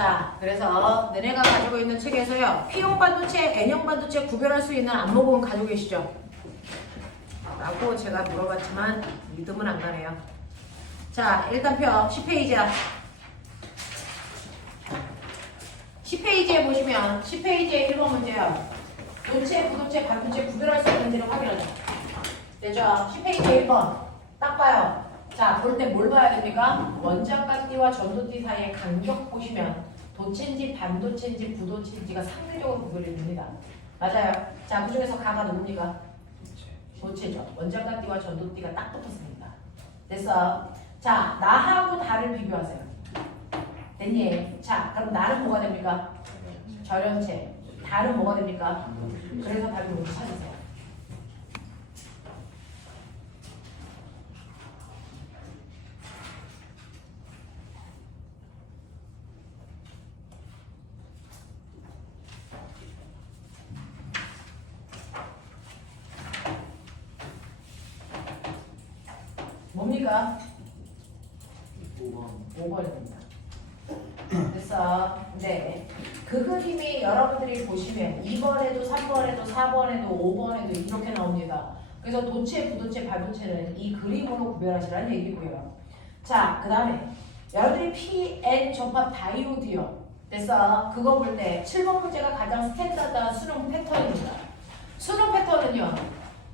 자, 그래서 너네가 가지고 있는 책에서요. P형 반도체, N형 반도체 구별할 수 있는 안목은 가지고 계시죠? 라고 제가 물어봤지만 믿음은 안 가네요. 자, 일단 펴. 10페이지야. 10페이지에 보시면 10페이지에 1번 문제야. 도체, 부도체, 반도체 구별할 수 있는지를 확인하자. 되죠? 10페이지에 1번. 딱 봐요. 자, 볼 때 뭘 봐야 됩니까? 원자가띠와 전도띠 사이의 간격 보시면 도체인지 반도체인지 부도체인지가 상대적으로 구별이 됩니다. 맞아요. 자, 그 중에서 가가 누굽니까? 도체죠. 원자가띠와 전도띠가 딱 붙었습니다. 됐어. 자, 나하고 나를 비교하세요. 됐니? 자, 그럼 나는 뭐가 됩니까? 절연체. 다는 뭐가 됩니까? 그래서 답이 뭔지 찾으세요. 뭡니까? 5번입니다. 됐어. 네. 그 그림이 여러분들이 보시면 2번에도 3번에도 4번에도 5번에도 이렇게 나옵니다. 그래서 도체, 부도체, 반도체는 이 그림으로 구별하시라는 얘기고요. 자, 그 다음에 여러분들이 PN 접합 다이오드요. 됐어. 그거 볼 때 7번 문제가 가장 스탠다드한 수능 패턴입니다. 수능 패턴은요.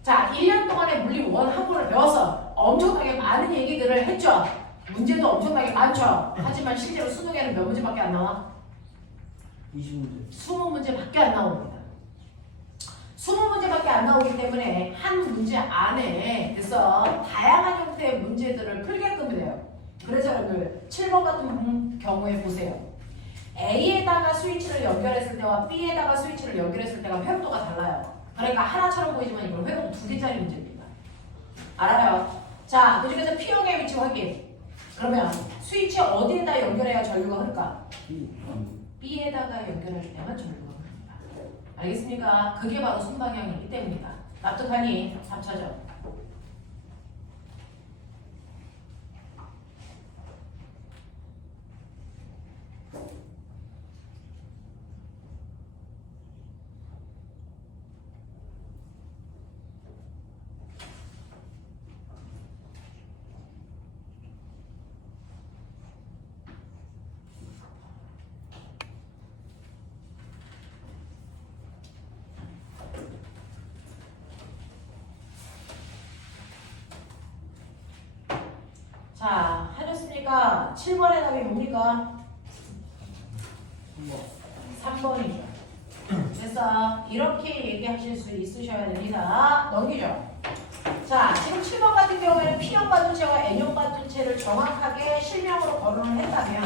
자, 1년 동안에 물리 원 학문을 배워서 엄청나게 많은 얘기들을 했죠. 문제도 엄청나게 많죠. 하지만 실제로 수능에는 몇 문제밖에 안 나와? 20문제. 20문제밖에 안 나옵니다. 20문제밖에 안 나오기 때문에 한 문제 안에 그래서 다양한 형태의 문제들을 풀게끔 돼요. 그래서 여러분들 7번 같은 경우에 보세요. A에다가 스위치를 연결했을 때와 B에다가 스위치를 연결했을 때가 회로도가 달라요. 그러니까 하나처럼 보이지만 이건 회로도 2개짜리 문제입니다. 알아요? 자, 그 중에서 P형의 위치 확인. 그러면 스위치 어디에다 연결해야 전류가 흐를까? B에다가 연결할 때만 전류가 흐릅니다. 알겠습니까? 그게 바로 순방향이기 때문이다. 납득하니? 3차죠. 자, 하셨습니까? 7번의 답이 뭡니까? 3번이죠. 그래서 이렇게 얘기하실 수 있으셔야 됩니다. 넘기죠. 자, 지금 7번 같은 경우에는 P형 반도체와 N형 반도체를 정확하게 실명으로 거론을 했다면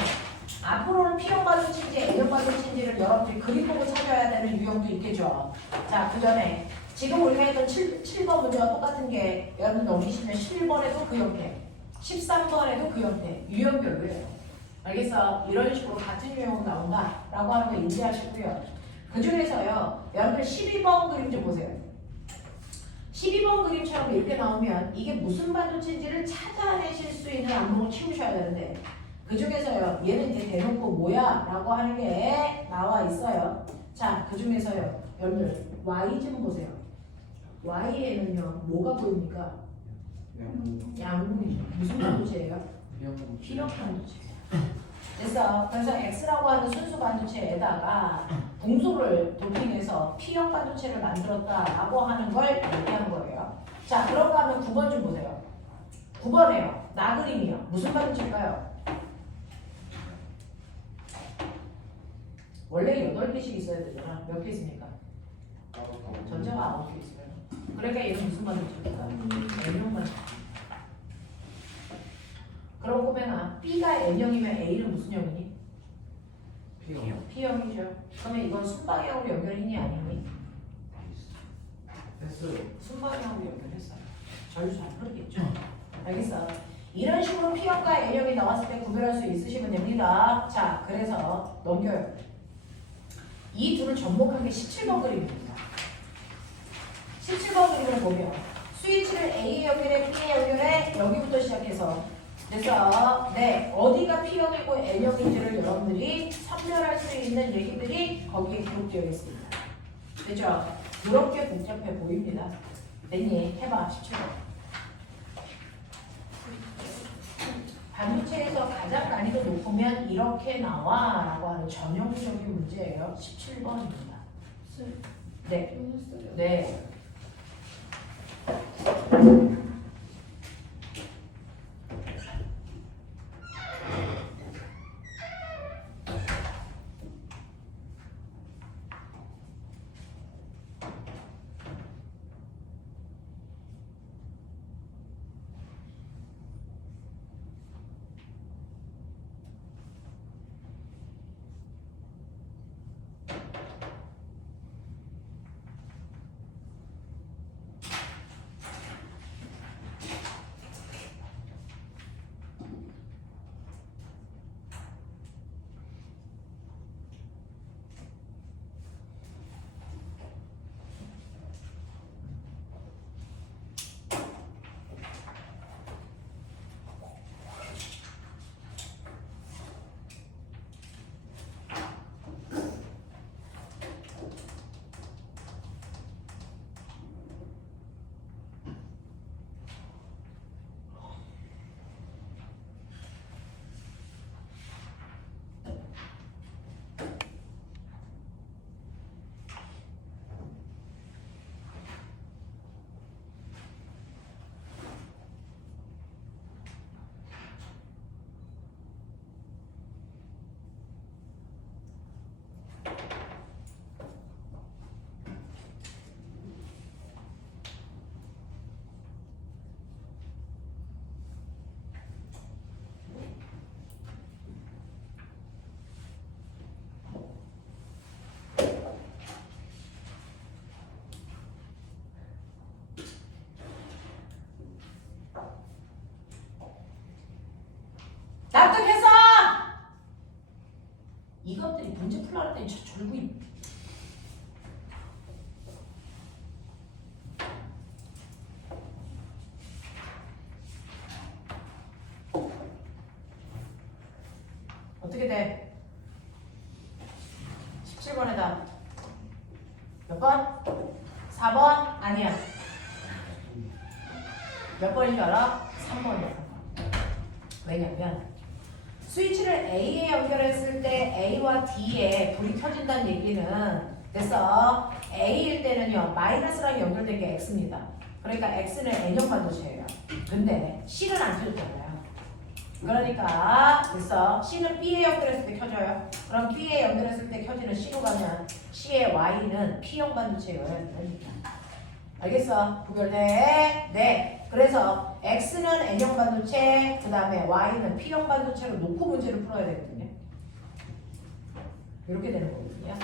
앞으로는 P형 반도체인지 N형 반도체인지를 여러분들이 그림 보고 찾아야 되는 유형도 있겠죠. 자, 그 전에 지금 우리가 했던 7번 문제와 똑같은 게 여러분 넘기시면 11번에도 그 형태 13번에도 그 형태, 유형별로예요. 알겠어? 이런 식으로 같은 유형으로 나온다라고 하는 거 인지하시고요. 그 중에서요, 여러분들 12번 그림 좀 보세요. 12번 그림처럼 이렇게 나오면 이게 무슨 반도체인지를 찾아내실 수 있는 안목을 키우셔야 되는데 그 중에서요, 얘는 이제 대놓고 뭐야? 라고 하는 게 나와 있어요. 자, 그 중에서요, 여러분들 Y 좀 보세요. Y에는요, 뭐가 보입니까? 양분이죠. 무슨 반도체예요? P형 반도체예요. 됐어. 그래서 X라고 하는 순수 반도체에다가 동소를 도핑해서 P형 반도체를 만들었다라고 하는 걸 얘기한 거예요. 자, 그런가 하면 9번 좀 보세요. 9번에요. 나그림이요. 무슨 반도체일까요? 원래 8개씩 있어야 되잖아. 몇 개 있습니까? 전자가 9개 있어요. 그러니까 얘는 무슨 반도체일까? N형 반도체. 그럼 보면 B가 N형이면 A는 무슨 형이니? P형이죠. 그러면 이건 순방향으로 연결했니 아니니? 했어요. 순방향으로 연결했어요. 전류 잘 흐르겠죠. 알겠어? 이런 식으로 P형과 N형이 나왔을 때 구별할 수 있으시면 됩니다. 자, 그래서 넘겨요. 이 둘을 접목한 게 17번 그림입니다. 17번 그림을 보면 스위치를 A에 연결해, B에 연결해, 여기부터 시작해서 그래서 네 어디가 P형이고 N형인지를 여러분들이 선별할 수 있는 얘기들이 거기에 기록되어 있습니다. 그죠? 그렇게 복잡해 보입니다. 됐니? 해봐 17번. 반도체에서 가장 난이도 높으면 이렇게 나와 라고 하는 전형적인 문제예요. 17번입니다. 네. 네. 납득했어! 이것들이 문제 풀라고 했더니 저 절구 어떻게 돼? 17번에 답 몇 번? 4번? 아니야. 몇 번인 줄 알아? 3번이야. 왜냐면 스위치를 A에 연결했을 때 A와 D에 불이 켜진다는 얘기는 그래서 A일 때는요 마이너스랑 연결된 게 X입니다. 그러니까 X는 N형 반도체예요. 근데 C는 안 켜졌잖아요. 그러니까 그래서 C는 B에 연결했을 때 켜져요. 그럼 B에 연결했을 때 켜지는 C로 가면 C의 Y는 P형 반도체여야 됩니다. 알겠어? 구별돼? 네. 그래서 X는 N형 반도체, 그 다음에 Y는 P형 반도체로 놓고 문제를 풀어야 되거든요. 이렇게 되는 거거든요.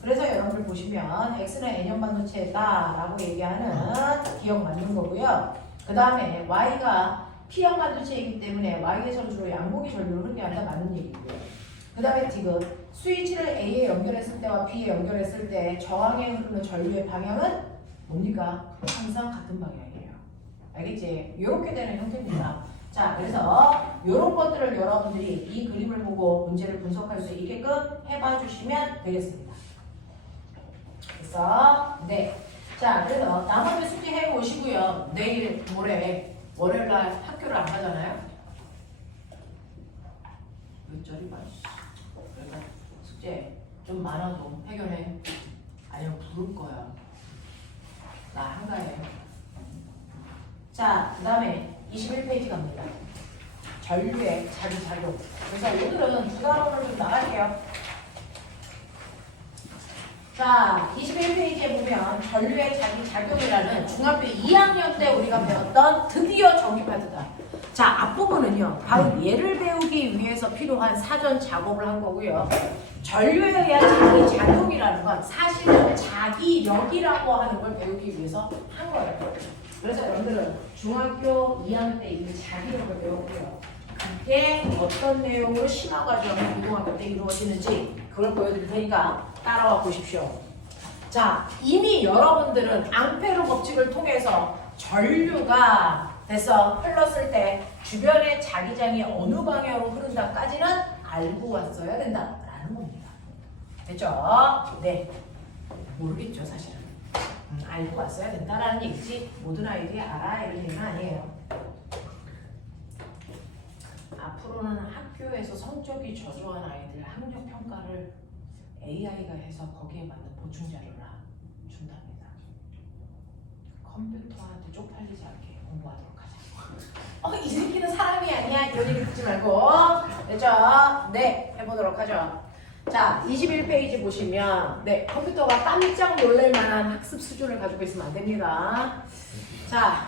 그래서 여러분들 보시면 X는 N형 반도체다라고 얘기하는 기억 맞는 거고요. 그 다음에 Y가 P형 반도체이기 때문에 Y에서는 주로 양봉이 전류를 흥미한다 맞는 얘기고요. 그 다음에 지금 스위치를 A에 연결했을 때와 B에 연결했을 때 저항에 흐르는 전류의 방향은 뭡니까? 항상 같은 방향이에요. 알겠지? 이렇게 되는 형태입니다. 자, 그래서 이런 것들을 여러분들이 이 그림을 보고 문제를 분석할 수 있게끔 해봐 주시면 되겠습니다. 그래서 네. 자, 그래서 나머지 숙제 해 오시고요. 내일 모레 월요일날 학교를 안 가잖아요. 몇 절이 봐. 그러니까 숙제 좀 많아도 해결해. 아니면 부를 거야. 나 한가해. 자, 그 다음에 21페이지 갑니다. 전류의 자기작용. 그래서 오늘은 두 단원을 좀 나갈게요. 자, 21페이지에 보면 전류의 자기작용이라는 중학교 2학년 때 우리가 배웠던 드디어 정기 파트다. 자, 앞부분은요. 바로 얘를 배우기 위해서 필요한 사전 작업을 한 거고요. 전류에 의한 자기작용이라는 건 사실은 자기력이라고 하는 걸 배우기 위해서 한 거예요. 그래서 여러분들은 중학교 2학년 때 이미 자기력을 배웠고요. 그게 어떤 내용으로 심화 과정이 고등학교 때 이루어지는지 그걸 보여드릴 테니까 따라와 보십시오. 자, 이미 여러분들은 앙페르 법칙을 통해서 전류가 됐어. 흘렀을 때 주변의 자기장이 어느 방향으로 흐른다까지는 알고 왔어야 된다라는 겁니다. 됐죠? 네. 모르겠죠, 사실은. 알고 왔어야 된다라는 얘기지 모든 아이들이 알아 이런 얘기는 아니에요. 앞으로는 학교에서 성적이 저조한 아이들 학력 평가를 AI가 해서 거기에 맞는 보충 자료를 준답니다. 컴퓨터한테 쪽팔리지 않게 공부하도록 하자. 이 새끼는 사람이 아니야 이런 얘기 듣지 말고. 됐죠? 네, 해보도록 하죠. 자, 21페이지 보시면 네, 컴퓨터가 깜짝 놀랄 만한 학습 수준을 가지고 있으면 안 됩니다. 자,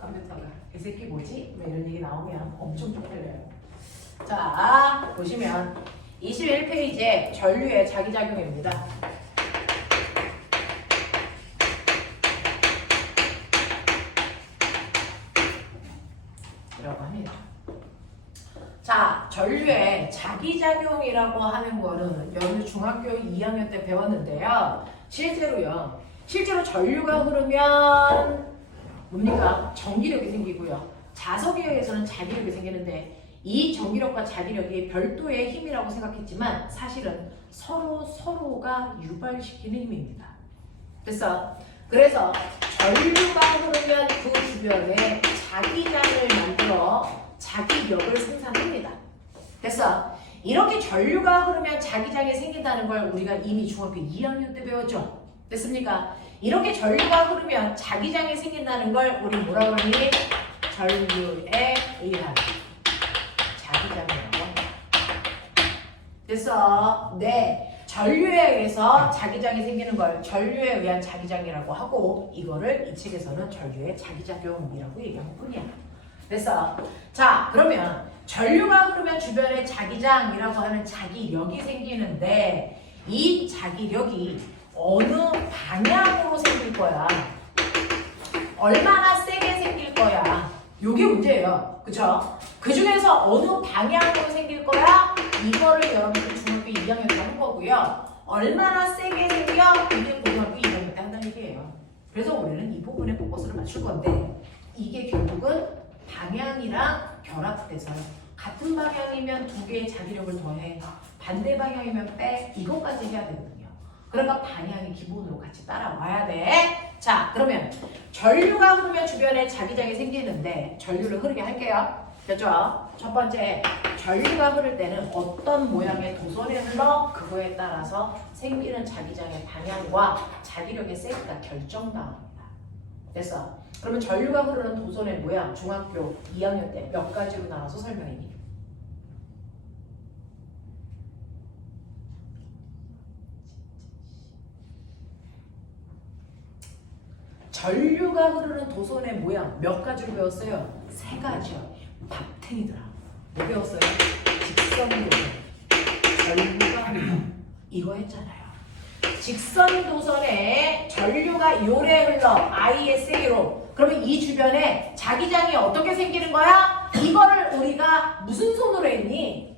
컴퓨터가 이 새끼 뭐지? 뭐 이런 얘기 나오면 엄청 쪽팔려요. 자, 보시면 21페이지에 전류의 자기작용입니다. 이라고 합니다. 자, 전류의 자기작용이라고 하는 거는 여러분 중학교 2학년 때 배웠는데요. 실제로 전류가 흐르면 뭡니까? 전기력이 생기고요. 자석에 의해서는 자기력이 생기는데 이 전기력과 자기력이 별도의 힘이라고 생각했지만 사실은 서로가 유발시키는 힘입니다. 그래서 전류가 흐르면 그 주변에 자기장을 만들어 자기력을 생산합니다. 이렇게 전류가 흐르면 자기장이 생긴다는 걸 우리가 이미 중학교 2학년 때 배웠죠. 됐습니까? 이렇게 전류가 흐르면 자기장이 생긴다는 걸 우리 뭐라고 그러니? 전류에 의한 자기장이라고 합니다. 됐어? 네. 전류에 의해서 자기장이 생기는 걸 전류에 의한 자기장이라고 하고 이거를 이 책에서는 전류의 자기작용이라고 얘기한 뿐이야. 됐어? 자, 그러면 전류가 흐르면 주변에 자기장이라고 하는 자기력이 생기는데 이 자기력이 어느 방향으로 생길 거야? 얼마나 세게 생길 거야? 요게 문제예요. 그쵸? 그 중에서 어느 방향으로 생길 거야? 이거를 여러분들 중학교 2학년 때 하는 거고요. 얼마나 세게 생겨? 이게 고등학교 2학년 때 한다는 얘기예요. 그래서 우리는 이 부분에 포커스를 맞출 건데 이게 결국은 방향이랑 결합돼서 같은 방향이면 두 개의 자기력을 더해 반대 방향이면 빼 이것까지 해야 되거든요. 그러니까 방향이 기본으로 같이 따라와야 돼. 자, 그러면 전류가 흐르면 주변에 자기장이 생기는데 전류를 흐르게 할게요. 됐죠? 첫 번째, 전류가 흐를 때는 어떤 모양의 도선에 흘러 그거에 따라서 생기는 자기장의 방향과 자기력의 세기가 결정당합니다. 됐어? 그러면 전류가 흐르는 도선의 모양 중학교 2학년 때 몇 가지로 나눠서 설명했니? 전류가 흐르는 도선의 모양 몇 가지로 배웠어요? 3가지요. 밥탱이들아. 뭐 배웠어요? 직선 도선. 전류가 이거 했잖아요. 직선 도선에 전류가 요래 흘러 I의 세기로. 그러면 이 주변에 자기장이 어떻게 생기는 거야? 이거를 우리가 무슨 손으로 했니?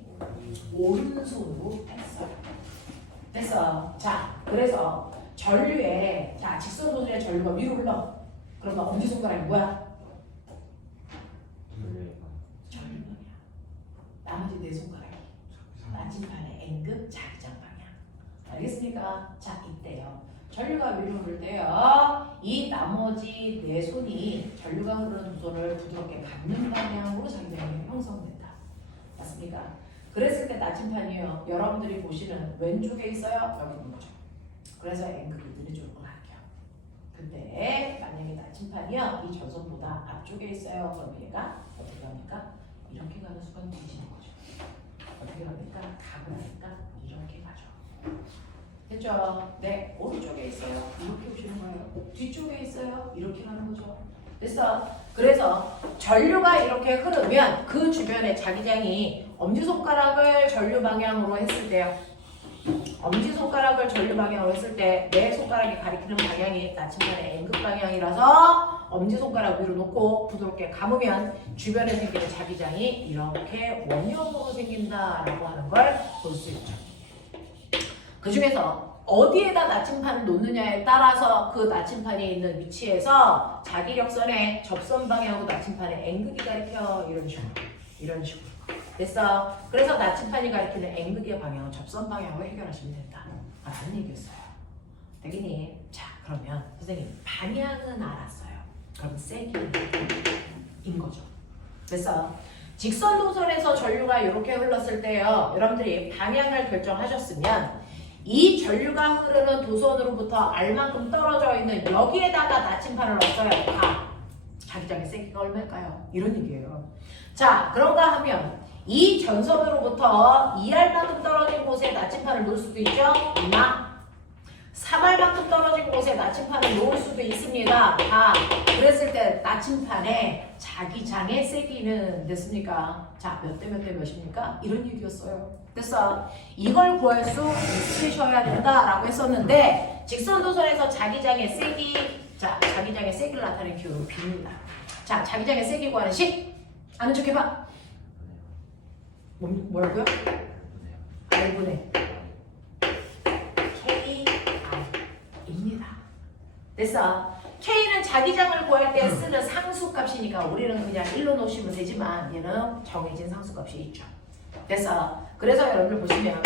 오른손으로 했어요. 됐어. 자, 그래서 전류에 직선 도선의 전류가 위로 흘러. 그러면 엄지손가락이 뭐야? 전류방향. 나머지 4손가락이 나침반의 N급 자기장 방향. 알겠습니까? 자, 이때요. 전류가 위로 흐를 때요. 이 나머지 4손이 전류가 흐르는 두 손을 부드럽게 받는 방향으로 자기장이 형성된다. 맞습니까? 그랬을 때 나침판이요. 여러분들이 보시는 왼쪽에 있어요. 여기 있는 거죠. 그래서 N급이 느려주는 걸 할게요. 근데 만약에 나침판이요. 이 전선보다 앞쪽에 있어요. 그럼 얘가 어떻게 합니까? 이렇게 가는 순간 뒤지는 거죠. 어떻게 합니까? 가고 나니까 이렇게 가죠. 됐죠? 네. 오른쪽에 있어요. 이렇게 오시는 거예요. 뒤쪽에 있어요. 이렇게 가는 거죠. 됐어? 그래서 전류가 이렇게 흐르면 그 주변에 자기장이 엄지손가락을 전류 방향으로 했을 때요. 엄지손가락을 전류 방향으로 했을 때 내 손가락이 가리키는 방향이 나침반의 N급 방향이라서 엄지손가락 위로 놓고 부드럽게 감으면 주변에 생기는 자기장이 이렇게 원형으로 생긴다라고 하는 걸 볼 수 있죠. 그 중에서 어디에다 나침판을 놓느냐에 따라서 그 나침판이 있는 위치에서 자기력선의 접선 방향하고 나침판의 N극이 가리켜. 이런 식으로. 이런 식으로. 됐어? 그래서 나침판이 가리키는 N극의 방향은 접선 방향으로 해결하시면 된다. 라는 얘기였어요. 되겠니? 자, 그러면 선생님 방향은 알았어요. 그럼 세기인 거죠. 그래서 직선 노선에서 전류가 이렇게 흘렀을 때요. 여러분들이 방향을 결정하셨으면 이 전류가 흐르는 도선으로부터 R만큼 떨어져 있는 여기에다가 나침판을 넣었어요. 자기장의 세기가 얼마일까요? 이런 얘기예요. 자, 그런가 하면 이 전선으로부터 2R만큼 떨어진 곳에 나침판을 놓을 수도 있죠. 3R만큼 떨어진 곳에 나침판을 놓을 수도 있습니다. 그랬을 때 나침판의 자기장의 세기는 됐습니까? 자, 몇 대 몇 대 몇입니까? 이런 얘기였어요. 됐어. 이걸 구할 수 있으셔야 된다라고 했었는데 직선도선에서 자기장의 세기, 자, 자기장의 세기를 나타내는 기호로 B입니다. 자, 자기장의 세기 구하는 식 아는 척 해봐. 뭐라고요? R분의 KR입니다. 됐어. K는 자기장을 구할 때 쓰는 상수값이니까 우리는 그냥 1로 놓으시면 되지만 얘는 정해진 상수값이 있죠. 됐어. 그래서 여러분들 보시면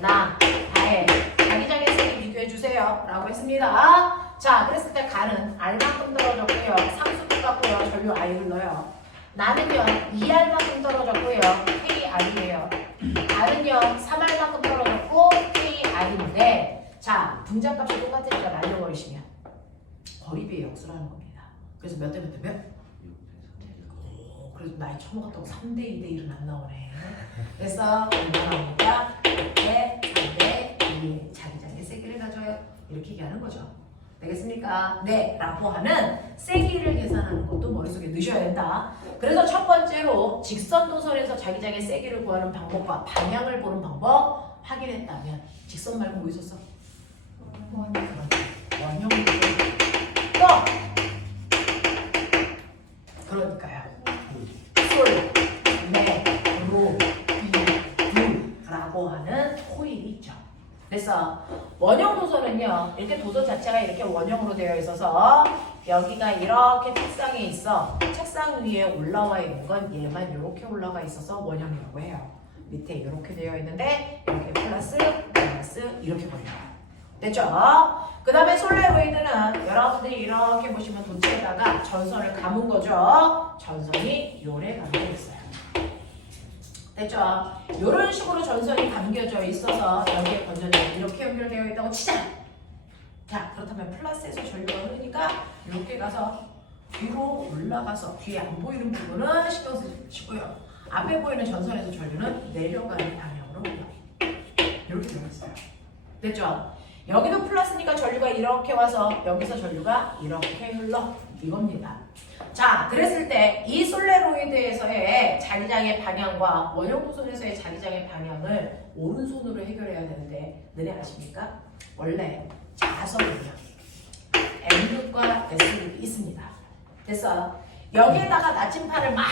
다의 자기장의 세기 비교해주세요 라고 했습니다. 자, 그랬을 때 가는 R만큼 떨어졌고요. 상수 똑같고요. 전류 I 흘러요. 나는요 2R만큼 떨어졌고요. KR이에요. R은요 3R만큼 떨어졌고 KR인데 자, 분자값이 똑같으니까 날려버리시면 거리비의 역수를 하는 겁니다. 그래서 몇 대 몇 대 몇? 그래도 나이 처먹었다고 3대 2대 1은 안 나오네. 그래서 얼마 나오니까 1대 3대 2의 자기장의 세기를 가져요. 이렇게 얘기하는 거죠. 되겠습니까? 네, 라고 하는 세기를 계산하는 것도 머릿속에 넣으셔야 된다. 그래서 첫 번째로 직선 노선에서 자기장의 세기를 구하는 방법과 방향을 보는 방법 확인했다면 직선 말고 뭐 있었어? 원형 또 그러니까요. 솔, 레, 로, 미, 라고 하는 코일이 있죠. 그래서 원형 도선은요. 이렇게 도선 자체가 이렇게 원형으로 되어 있어서 여기가 이렇게 책상에 있어. 책상 위에 올라와 있는 건 얘만 이렇게 올라가 있어서 원형이라고 해요. 밑에 이렇게 되어 있는데 이렇게 플러스, 마이너스 이렇게 걸려요. 됐죠? 그 다음에 솔레로이드는 여러분들이 이렇게 보시면 도체에다가 전선을 감은 거죠. 전선이 요래 감겨 있어요. 됐죠? 이런 식으로 전선이 감겨져 있어서 여기에 건전지가 이렇게 연결되어 있다고 치자. 자, 그렇다면 플러스에서 전류가 흐르니까 이렇게 가서 뒤로 올라가서 뒤에 안 보이는 부분은 신경 쓰시고요. 앞에 보이는 전선에서 전류는 내려가는 방향으로 이렇게 되어 있어요. 됐죠? 여기도 플러스니까 전류가 이렇게 와서 여기서 전류가 이렇게 흘러 이겁니다. 자, 그랬을 때 이 솔레로이드에서의 자기장의 방향과 원형 도선에서의 자기장의 방향을 오른손으로 해결해야 되는데 너네 아십니까? 원래 자석은요 N극과 S극이 있습니다. 됐어? 여기에다가 나침판을 막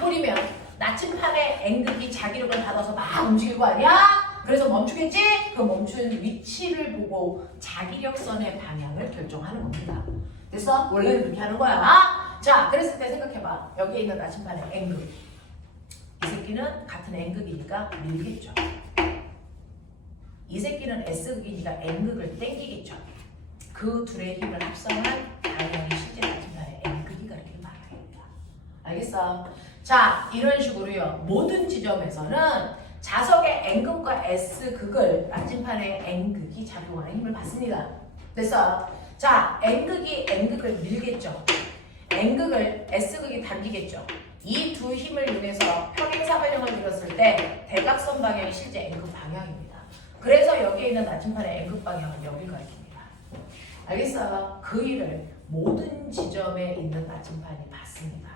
뿌리면 나침판의 N극이 자기력을 받아서 막 움직일 거 아니야? 그래서 멈추겠지? 그 멈춘 위치를 보고 자기력선의 방향을 결정하는 겁니다. 됐어? 원래는 그렇게 하는 거야. 자, 그랬을 때 생각해봐. 여기에 있는 나침판의 N극. 이 새끼는 같은 N극이니까 밀겠죠. 이 새끼는 S극이니까 N극을 땡기겠죠. 그 둘의 힘을 합성한 방향이 실제 나침판의 N극이 가리키는 방향입니다. 알겠어? 자, 이런 식으로요. 모든 지점에서는 자석의 N극과 S극을 나침판의 N극이 작용하는 힘을 받습니다. 됐어? 자, N극이 N극을 밀겠죠. N극을 S극이 당기겠죠. 이 두 힘을 이용해서 평행사변형을 이뤘을 때 대각선 방향이 실제 N극 방향입니다. 그래서 여기에 있는 나침판의 N극 방향은 여기를 가리킵니다. 알겠어요? 그 일을 모든 지점에 있는 나침판이 받습니다.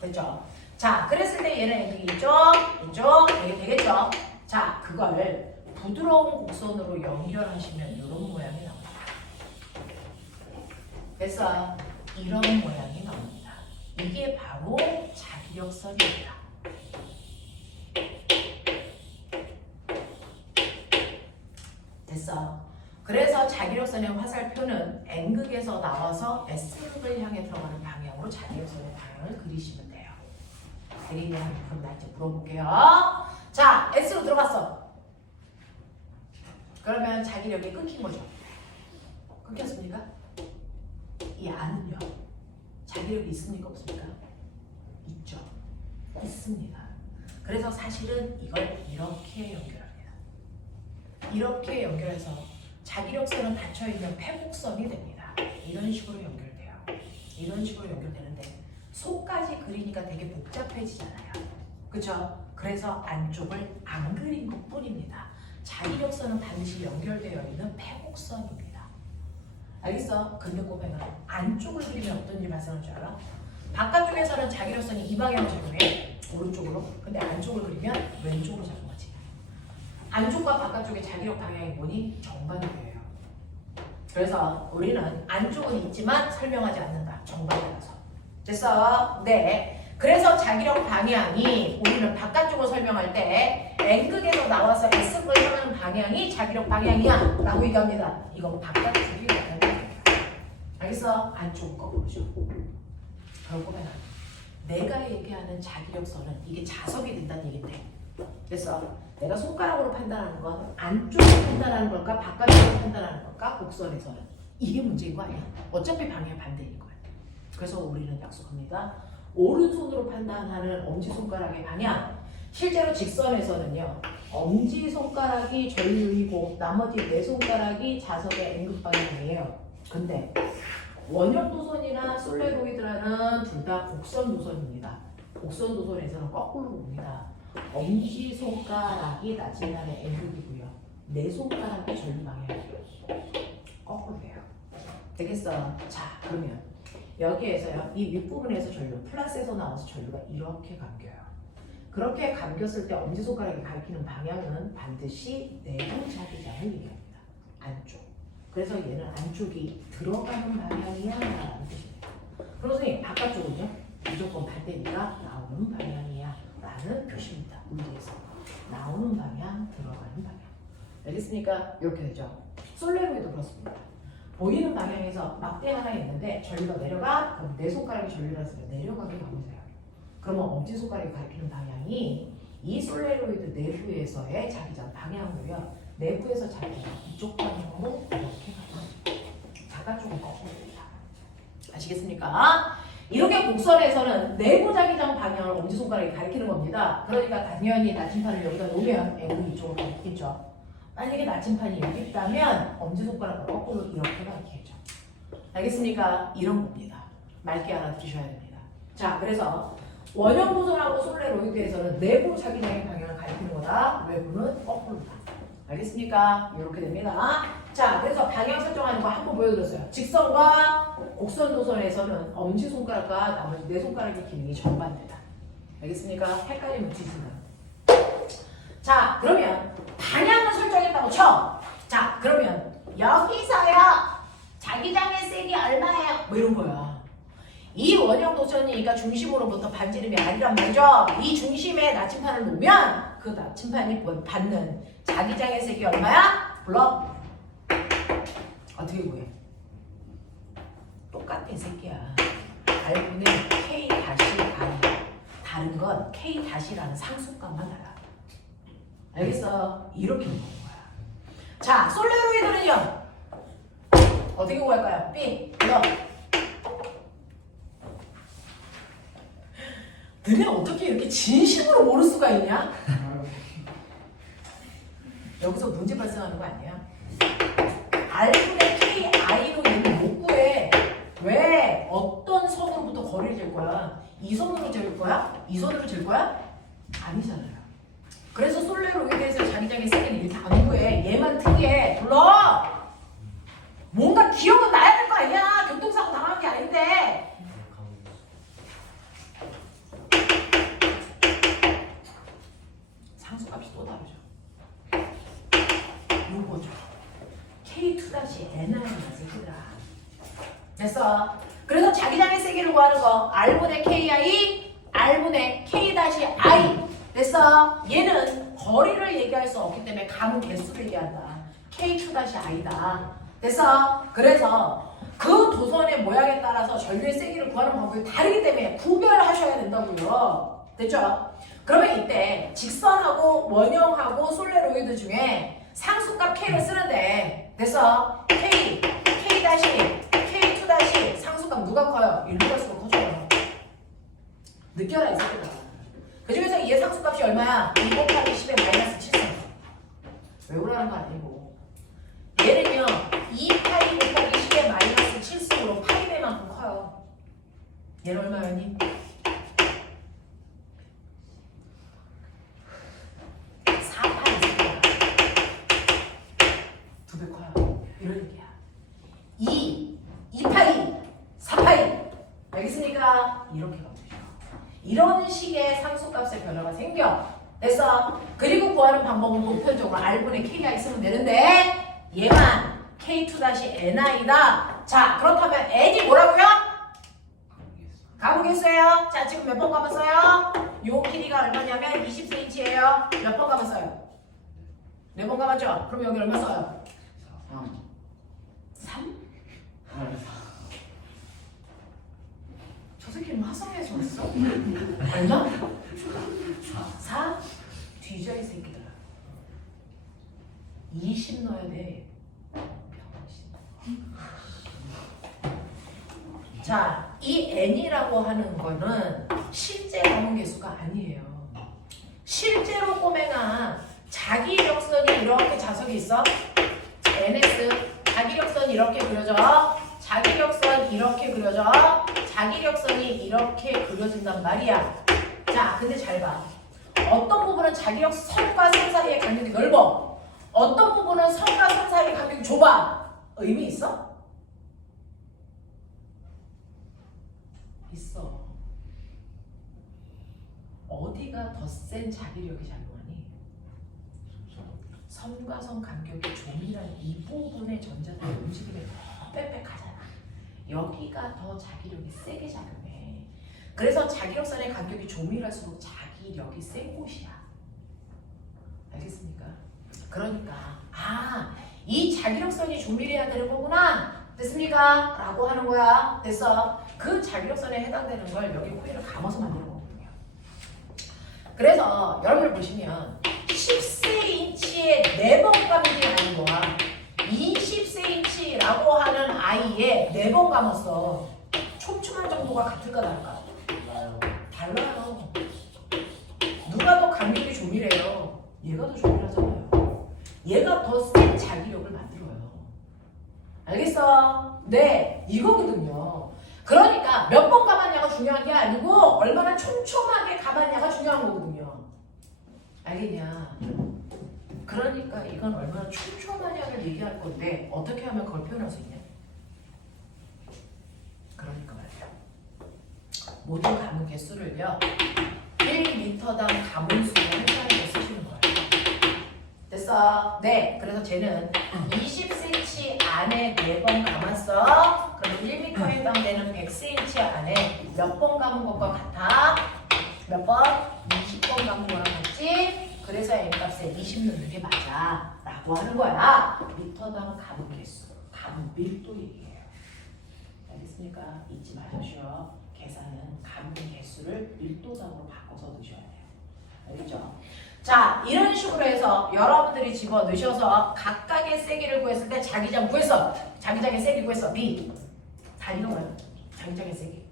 됐죠? 자, 그랬을 때 얘는 N극이 이쪽, 이게 되겠죠? 자, 그걸 부드러운 곡선으로 연결하시면 이런 모양이 나옵니다. 됐어요? 이런 모양이 나옵니다. 이게 바로 자기력선입니다. 됐어. 그래서 자기력선의 화살표는 N극에서 나와서 S극을 향해 들어가는 방향으로 자기력선의 방향을 그리시면 돼요. 그리면 그럼 나 이제 물어볼게요. 자, S로 들어갔어. 그러면 자기력이 끊긴 거죠. 끊겼습니까? 이 안은요. 자기력이 있습니까? 없습니까? 있죠. 있습니다. 그래서 사실은 이걸 이렇게 연결합니다. 이렇게 연결해서 자기력선은 닫혀있는 패곡선이 됩니다. 이런 식으로 연결돼요. 이런 식으로 연결되는데 속까지 그리니까 되게 복잡해지잖아요. 그죠? 그래서 안쪽을 안 그린 것 뿐입니다. 자기력선은 반드시 연결되어 있는 패곡선입니다. 알겠어? 근데 꼬맹아, 안쪽을 그리면 어떤 일이 발생할 줄 알아? 바깥쪽에서는 자기력선이 이 방향으로 작용해. 오른쪽으로. 근데 안쪽을 그리면 왼쪽으로 작용하지. 안쪽과 바깥쪽의 자기력 방향이 뭐니? 정반대예요. 그래서 우리는 안쪽은 있지만 설명하지 않는다. 정반대라서. 됐어? 네. 그래서 자기력 방향이 우리는 바깥쪽을 설명할 때 N극에서 나와서 S극을 향하는 방향이 자기력 방향이야 라고 얘기합니다. 이건 바깥쪽이 알겠어? 안쪽은 거꾸로죠. 결국에는 내가 얘기하는 자기력선은 이게 자석이 된다는 얘긴데 그래서 내가 손가락으로 판단하는 건 안쪽을 판단하는 걸까 바깥쪽을 판단하는 걸까 곡선에서는 이게 문제인 거 아니야. 어차피 방향 반대인 거야. 그래서 우리는 약속합니다. 오른손으로 판단하는 엄지손가락의 방향 실제로 직선에서는요. 엄지손가락이 전류이고 나머지 네 손가락이 자석의 N극 방향이에요. 근데 원형 도선이나 솔레로이드라는 둘 다 곡선 도선입니다. 곡선 도선에서는 거꾸로 봅니다. 엄지손가락이 나침반의 N극이고요. 네 손가락이 전류 방향이에요. 거꾸로 돼요. 되겠어? 자, 그러면 여기에서요. 이 윗부분에서 전류, 플러스에서 나와서 전류가 이렇게 감겨요. 그렇게 감겼을 때 엄지손가락이 가리키는 방향은 반드시 내부 자기장을 얘기합니다. 안쪽. 그래서 얘는 안쪽이 들어가는 방향이야 라는 뜻입니다. 그럼 선생님 바깥쪽은요? 무조건 반대니까 나오는 방향이야 라는 표시입니다. 문제에서 나오는 방향, 들어가는 방향. 알겠습니까? 이렇게 되죠. 솔레로이도 그렇습니다. 보이는 방향에서 막대 하나 있는데 전류가 내려가? 그럼 내 손가락이 전류라서 내려가게 가보세요. 그러면 엄지손가락이 가리키는 방향이 이 솔레로이드 내부에서의 자기장 방향으로요. 내부에서 자기장 이쪽 방향으로 이렇게 가요. 바깥쪽은 거꾸로입니다. 아시겠습니까? 이렇게 곡선에서는 내부 자기장 방향을 엄지손가락이 가리키는 겁니다. 그러니까 당연히 나침판을 여기다 놓으면 N은 이쪽으로 가리키죠. 만약에 나침판이 여기 있다면 엄지손가락을 거꾸로 이렇게 가리키죠. 알겠습니까? 이런 겁니다. 맑게 알아두셔야 됩니다. 자, 그래서 원형 도선하고 솔레로이드에서는 내부 자기장의 방향을 가리키는 거다. 외부는 거꾸로다. 알겠습니까? 이렇게 됩니다. 자, 그래서 방향 설정하는 거 한번 보여드렸어요. 직선과 곡선 도선에서는 엄지손가락과 나머지 네 손가락의 기능이 정반대다. 알겠습니까? 헷갈리면 뒤집어요. 자, 그러면 방향을 설정했다고 쳐. 자, 그러면 여기서요. 자기장의 색이 얼마예요? 뭐 이런 거야. 이 원형 도선이니까 중심으로부터 반지름이 R이란 말이죠. 이 중심에 나침판을 놓으면 그 나침판이 받는 자기장의 색이 얼마야? 불러. 어떻게 구해? 똑같아 새끼야. R분의 K 다시 R. 다른 건 K 다시라는 상수값만 달라. 알겠어? 이렇게 구하는 거야. 자, 솔레로이드는요. 어떻게 구할까요? B. 불러. 너네 어떻게 이렇게 진심으로 모를 수가 있냐? 여기서 문제 발생하는 거 아니야? R분의 K, I로 얘는 못 구해. 왜? 어떤 선으로부터 거리를 잴 거야? 이 선으로 잴 거야? 이 선으로 잴 거야? 아니잖아요. 그래서 솔레로이드에서 자기장의 세기는 이렇게 안 구해. 얘만 특이해. 불러! 뭔가 기억은 나야 될 거 아니야? 교통사고 당한 게 아닌데. 상수값이 또 다르죠. 요거죠. K2-NR이라는 세기다. 됐어. 그래서 자기장의 세기를 구하는 거 R분의 KI, R분의 K-I. 됐어. 얘는 거리를 얘기할 수 없기 때문에 가문 개수를 얘기한다. K2-I다. 됐어? 그래서 그 도선의 모양에 따라서 전류의 세기를 구하는 방법이 다르기 때문에 구별하셔야 된다고요. 됐죠? 그러면 이때 직선하고 원형하고 솔레로이드 중에 상수값 K를 쓰는데 됐어? K, K-K2- 상수값 누가 커요? 1로 갈수록 커져요. 느껴라 이 새끼들아. 그 중에서 얘 상수값이 얼마야? 2 곱하기 10의 마이너스 7승. 외우라는 거 아니고 얘는요 2파이 곱하기 10의 마이너스 7승으로 파이 배만큼 커요. 얘는 얼마였니? 4파이 2배 커요. 이런 얘기야. 2파이 4파이 알겠습니까? 이렇게 가면 되죠. 이런 식의 상수값의 변화가 생겨. 됐어? 그리고 구하는 방법은 보편적으로 R분의 K가 있으면 되는데 얘만 K2-Ni다. 자, 그렇다면 N이 뭐라고요? 가보겠어요? 자, 지금 몇 번 감았어요? 요 길이가 얼마냐면 20cm예요. 몇 번 감았어요? 4번 감았죠? 그럼 여기 얼마 써요? 3? 저 새끼는 화성에서 왔어? 얼마? 4? 뒤져 이 새끼들아. 20 넣어야 돼. 자, 이 n이라고 하는 거는 실제 검은 개수가 아니에요. 실제로 꼬맹아 자기력선이 이렇게 자석이 있어. ns 자기력선이 이렇게 그려져. 자기력선 이렇게 그려져. 자기력선이 이렇게 그려진단 말이야. 자, 근데 잘 봐. 어떤 부분은 자기력선과 선 사이의 간격이 넓어. 어떤 부분은 선과 선 사이의 간격이 좁아. 의미 있어? 있어. 어디가 더 센 자기력이 작용하니? 선과 선 간격이 조밀한 이 부분의 전자들의 움직임이 더 빽빽하잖아. 여기가 더 자기력이 세게 작용해. 그래서 자기력선의 간격이 조밀할수록 자기력이 센 곳이야. 알겠습니까? 그러니까 이 자기력선이 조밀해야 되는 거구나. 됐습니까? 라고 하는 거야. 됐어. 그 자기력선에 해당되는 걸 여기 코일을 감아서 만드는 거거든요. 그래서 여러분을 보시면 10cm의 4번 감기 아닌 거야. 20cm라고 하는 아이에 4번 감았어. 촘촘한 정도가 같을까 다를까? 달라요. 누가 더 간격이 조밀해요? 얘가 더 조밀하잖아요. 얘가 더 센 자기력을 만들어요. 알겠어? 네, 이거거든요. 그러니까 몇 번 감았냐가 중요한 게 아니고 얼마나 촘촘하게 감았냐가 중요한 거거든요. 알겠냐? 그러니까 이건 얼마나 촘촘하냐를 얘기할 건데 어떻게 하면 그걸 표현할 수 있냐? 그러니까 말이야. 모든 감은 개수를요 1m당 감은수의 한자리로 쓰시는 거예요. 됐어? 네. 그래서 쟤는 20cm 안에 4번 감았어. 그러면 1m에 해당되는 100cm 안에 몇 번 감은 것과 같아? 몇 번? 20번 감은 거랑 같지? 그래서 N값에 20 넣는 게 맞아 라고 하는 거야. 미터당 감은 개수, 감은 밀도 얘기해요. 알겠습니까? 잊지 마십시오. 계산은 감은 개수를 밀도당으로 바꿔서 넣으셔야 돼요. 알겠죠? 자, 이런 식으로 해서 여러분들이 집어 넣으셔서 각각의 세기를 구했을 때 자기장 구했어. 자기장의 세기 구했어. B. 다 이런 거야. 자기장의 세기.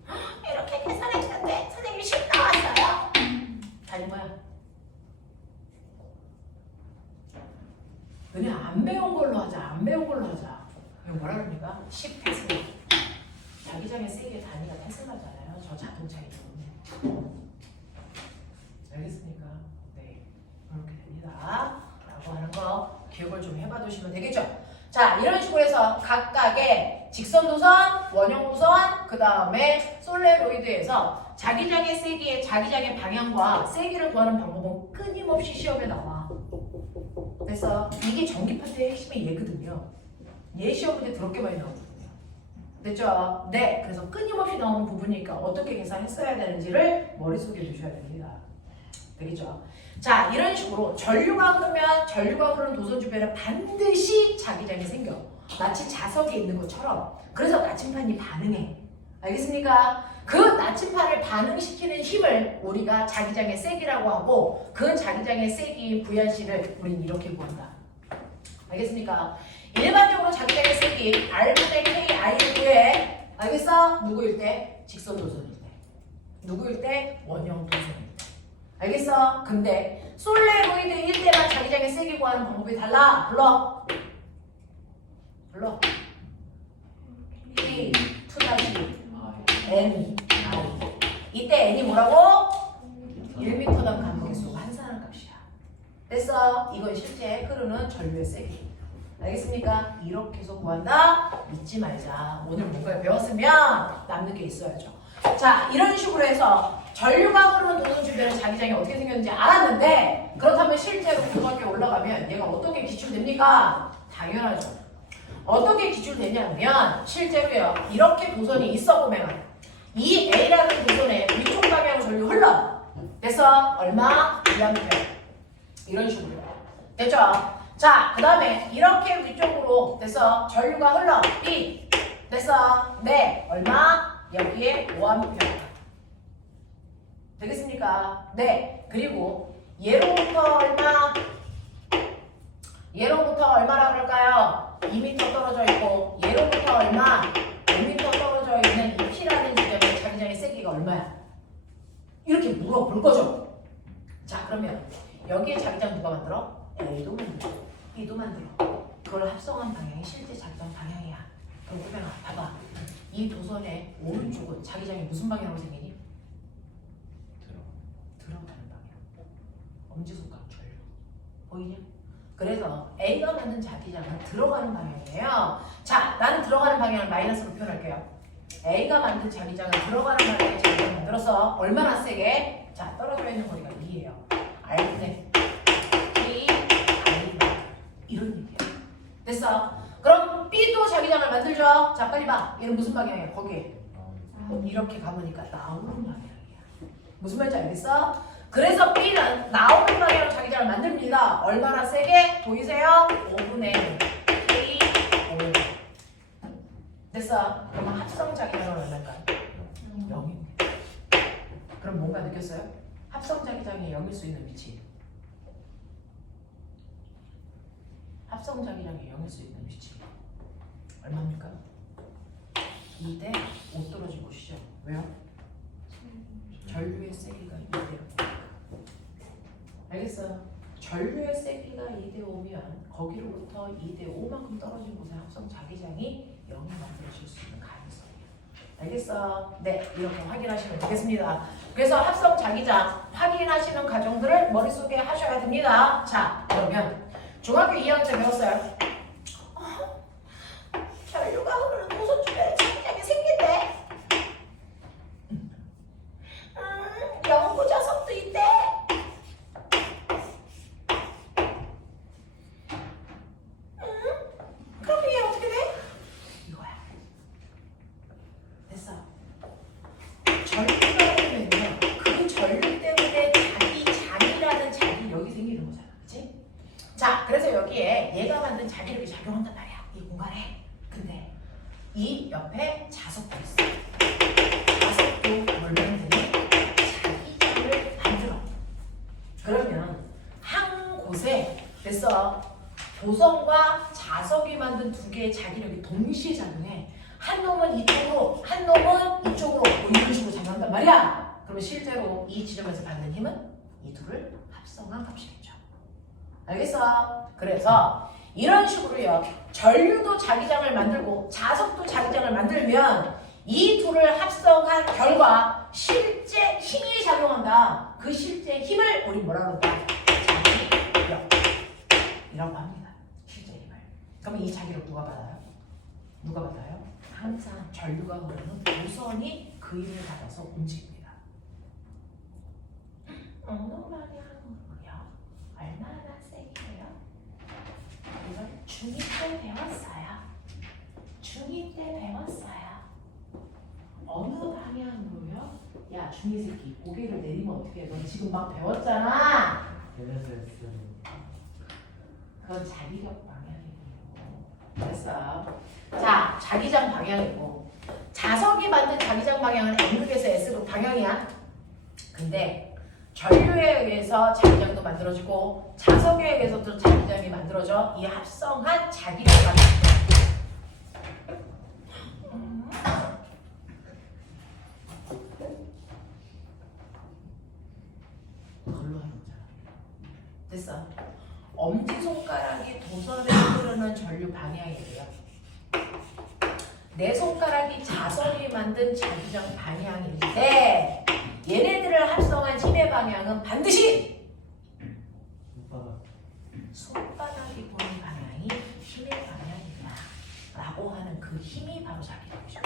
이렇게 계산해주는데 선생님이 10 나왔어요. 다 이런 거야. 그냥 안 배운 걸로 하자. 안 배운 걸로 하자. 이거 뭐라 그럽니까? 10 테슬라. 자기장의 세기의 단위가 테슬라잖아요. 저 자동차이죠. 알겠습니까? 네. 그렇게 됩니다. 라고 하는 거 기억을 좀 해봐 두시면 되겠죠? 자, 이런 식으로 해서 각각의 직선도선, 원형도선, 그 다음에 솔레로이드에서 자기장의 세기의 자기장의 방향과 세기를 구하는 방법은 끊임없이 시험에 나와. 그래서 이게 전기파트의 핵심의 얘거든요. 얘 시험 문제 더럽게 많이 나오거든요. 됐죠? 네. 그래서 끊임없이 나오는 부분이니까 어떻게 계산했어야 되는지를 머릿속에 두셔야 됩니다. 되겠죠? 자, 이런 식으로 전류가 흐르면 전류가 흐르는 도선 주변에 반드시 자기장이 생겨. 마치 자석에 있는 것처럼. 그래서 나침판이 반응해. 알겠습니까? 그 나침판을 반응시키는 힘을 우리가 자기장의 세기라고 하고 그 자기장의 세기인 VRC를 우리는 이렇게 구한다. 알겠습니까? 일반적으로 자기장의 세기 R분의 K I를 구해. 알겠어? 누구일 때? 직선 도선일 때. 누구일 때? 원형 도선일 때. 알겠어? 근데 솔레로이드일 때만 자기장의 세기 구하는 방법이 달라. 불러. P 2-N I. 이때 N이 뭐라고? 1m당 감속의 수가 환산한 값이야. 됐어? 이건 실제 흐르는 전류의 세기. 알겠습니까? 이렇게 해서 구한다? 믿지 말자. 오늘 뭔가 배웠으면 남는 게 있어야죠. 자, 이런 식으로 해서 전류가 흐르는 도선 주변에 자기장이 어떻게 생겼는지 알았는데 그렇다면 실제로 고등학교에 올라가면 얘가 어떻게 기출됩니까? 당연하죠. 어떻게 기출되냐면 실제로요. 이렇게 도선이 있어 보면 이 A라는 도선에 위쪽 방향으로 전류 흘러. 됐어? 얼마? 2A. 이런 식으로. 됐죠? 자, 그 다음에 이렇게 위쪽으로 됐어? 전류가 흘러. B. 됐어? 네. 얼마? 여기에 5A. 되겠습니까? 네. 그리고 얘로부터 얼마? 얘로부터 얼마라 그럴까요? 2m 떨어져 있고 얘로부터 얼마? 5m 떨어져 있는 이 P라는 지점의 자기장의 세기가 얼마야? 이렇게 물어볼 거죠. 자, 그러면 여기에 자기장 누가 만들어? A도 만들어. B도 만들어. 그걸 합성한 방향이 실제 자기장 방향이야. 그럼 후배가 봐봐. 이 도선의 오른쪽은 자기장이 무슨 방향으로 생기니? 들어가는 방향. 엄지손가락 전류. 보이냐? 그래서 A가 만든 자기장은 들어가는 방향이에요. 자, 나는 들어가는 방향을 마이너스로 표현할게요. A가 만든 자기장은 들어가는 방향의 자기장을 만들어서 얼마나 세게? 자, 떨어져 있는 거리가 2예요. R분의 K, I 이런 얘기예요. 됐어? 그럼 B도 자기장을 만들죠? 자, 빨리 봐. 얘는 무슨 방향이야? 거기에. 이렇게 가보니까 나오는 방향이야. 무슨 말인지 알겠어? 그래서 B는 나오는 방향으로 자기장을 만듭니다. 얼마나 세게? 보이세요? 5분의 K 5. 됐어? 그러면 합성 자기장은 얼마일까요? 0입니다. 그럼 뭔가 느꼈어요? 합성 자기장이 0일 수 있는 위치. 합성 자기장이 0일 수 있는 위치. 얼마입니까? 2대 5 떨어진 곳이죠. 왜요? 전류의 세기가 2대 5. 알겠어요? 전류의 세기가 2대 5면 거기로부터 2대 5만큼 떨어진 곳에 합성 자기장이 0이 만들어질 수 있는 가능성이에요. 알겠어? 네, 이렇게 확인하시면 되겠습니다. 그래서 합성 자기장 확인하시는 과정들을 머릿속에 하셔야 됩니다. 자, 그러면 중학교 2학년 때 배웠어요. 전류가 흐르는 도선 주변에 자기장이 생긴대. 영구 자석도 있대. 그럼 이게 어떻게 돼? 이거야. 됐어. 전류가 흐르면요. 그 전류 때문에 자기장이라는 자기 여기 생기는 거잖아. 그치? 자, 그래서 여기에 얘가 만든 자기력이 작용한단 말이야. 이 공간에. 근데 이 옆에 자석도 있어. 자석도 뭘 만드니? 자기장을 만들어. 그러면 한 곳에 됐어. 도선과 자석이 만든 두 개의 자기력이 동시에 작용해. 한 놈은 이쪽으로, 한 놈은 이쪽으로 뭐 이런 식으로 작용한단 말이야. 그러면 실제로 이 지점에서 받는 힘은 이 둘을 합성한 값이겠죠. 알겠어? 그래서 이런 식으로요. 전류도 자기장을 만들고 자석도 자기장을 만들면 이 둘을 합성한 결과 실제 힘이 작용한다. 그 실제 힘을 우리 뭐라고 할까? 자기력이라고 합니다. 실제 힘을. 그러면 이 자기력 누가 받아요? 누가 받아요? 항상 전류가 흐르는 도선이 그 힘을 받아서 움직입니다. 어느 방향으로요? 얼마나 세게요? 이걸 중2 때 배웠어요. 중2 때 배웠어요. 어느 방향으로요? 야, 중이 새끼 고개를 내리면 어떻게 해? 넌 지금 막 배웠잖아. 그래서 S를. 그건 자기력 방향이고. 됐어. 자, 자기장 방향이고. 자석이 만든 자기장 방향은 N극에서 S극 방향이야. 근데 전류에 의해서 자기장도 만들어지고 자석에 의해서도 자기장이 만들어져. 이 합성한 자기력 방향. 걸로 하는 거잖아. 됐어. 엄지손가락이 도선에 흐르는 전류 방향이에요. 내 손가락이 자석이 만든 자기장 방향인데 얘네들을 합성한 힘의 방향은 반드시 손바닥이 보는 방향이 힘의 방향이다 라고 하는 그 힘이 바로 자기력이죠.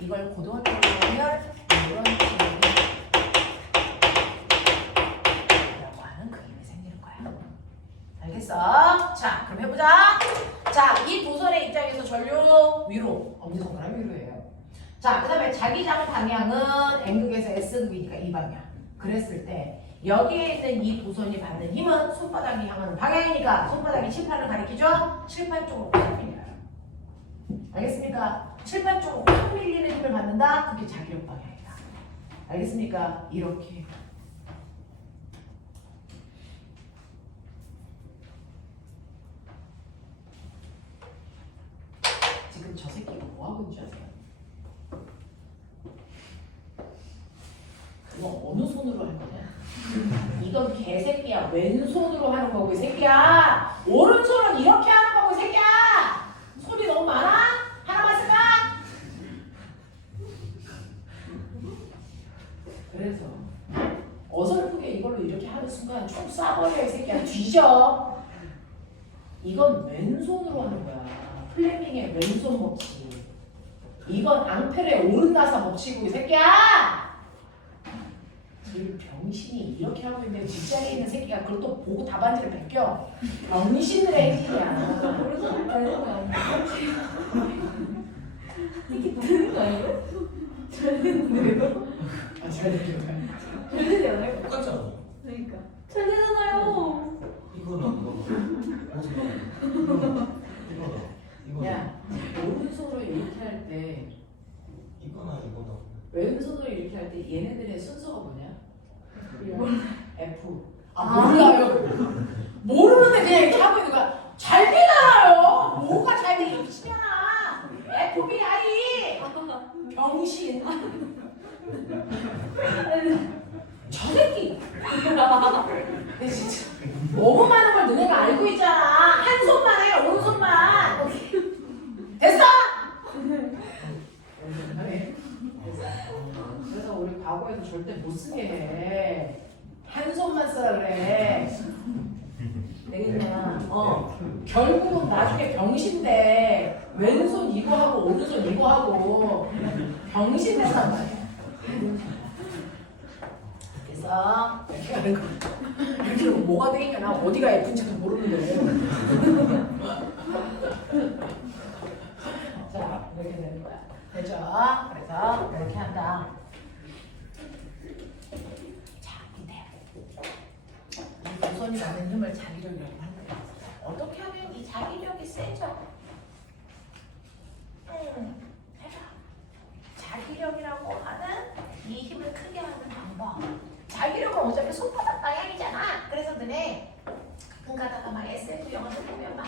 이걸 고등학교로 보면 이런 힘이 라고 하는 그 힘이 생기는 거야. 알겠어? 자, 그럼 해보자. 자, 이 도선의 입장에서 전류 위로, 엄지손가락 위로예요. 자, 그 다음에 자기장 방향은 N극에서 S극이니까 이 방향. 그랬을 때 여기에 있는 이 도선이 받는 힘은 손바닥이 향하는 방향이니까 손바닥이 칠판을 가리키죠? 칠판 쪽으로 확 밀려요. 알겠습니까? 칠판 쪽으로 확 밀리는 힘을 받는다? 그게 자기력 방향이다. 알겠습니까? 이렇게. 지금 저 새끼가 뭐하고 있는 줄 아세요? 이거 어느 손으로 할 거냐? 이건 개새끼야. 왼손으로 하는 거고 이 새끼야. 오른손은 이렇게 하는 거고 이 새끼야. 손이 너무 많아? 하나만 쓸까? 그래서 어설프게 이걸로 이렇게 하는 순간 총 쏴버려 이 새끼야. 뒤져. 이건 왼손으로 하는 거야. 플레밍의 왼손 법칙. 이건 앙펠의 오른나사 법칙이고 이 새끼야. 그 병신이 이렇게 하고 있는데 직장에 있는 새끼가 그걸 또 보고 답안지를 베껴. 병신들의 행진이야. 오른손을 달는 거야. 이렇게 드는 거 아니에요? 잘 되는데요? 아, 잘 되는 거야. 잘 되지 않아요? 똑같잖아. 그러니까. 잘 되잖아요. 이거나. 야, 오른손으로 이렇게 할 때 이거나. 왼손으로 이렇게 할 때 얘네들의 순서가 뭐냐? F. 아, 아. 몰라요. 모르는데 그냥 이렇게 하고 있는 거야. 잘 되잖아요. 뭐가 잘 돼? 미치잖아. FBI. 병신. 저 새끼. 근데 진짜 너무 많은 걸 너네가 알고 있잖아. 한 손만 해. 오른손만. 됐어? 그래서 우리 과거에도 절대 못 쓰게 해. 한 손만 쓰라 그래. 되겠냐? 결국은 나중에 병신데 왼손 이거 하고 오른손 이거 하고 병신 된단 말이야. 그래서 이렇게 하는 거야. 이렇게 하면 뭐가 되겠냐? 나 어디가 F인지도 모르는데. 자, 이렇게 되는 거야. 되죠? 그래서 이렇게 한다. 자, 근데 이 도선이 받는 힘을 자기력이라고 하는 거야. 어떻게 하면 이 자기력이 세죠? 해봐. 자기력이라고 하는 이 힘을 크게 하는 방법. 자기력은 어차피 손바닥 방향이잖아. 그래서 너네 가끔 가다가 막 SF 영화들 보면 막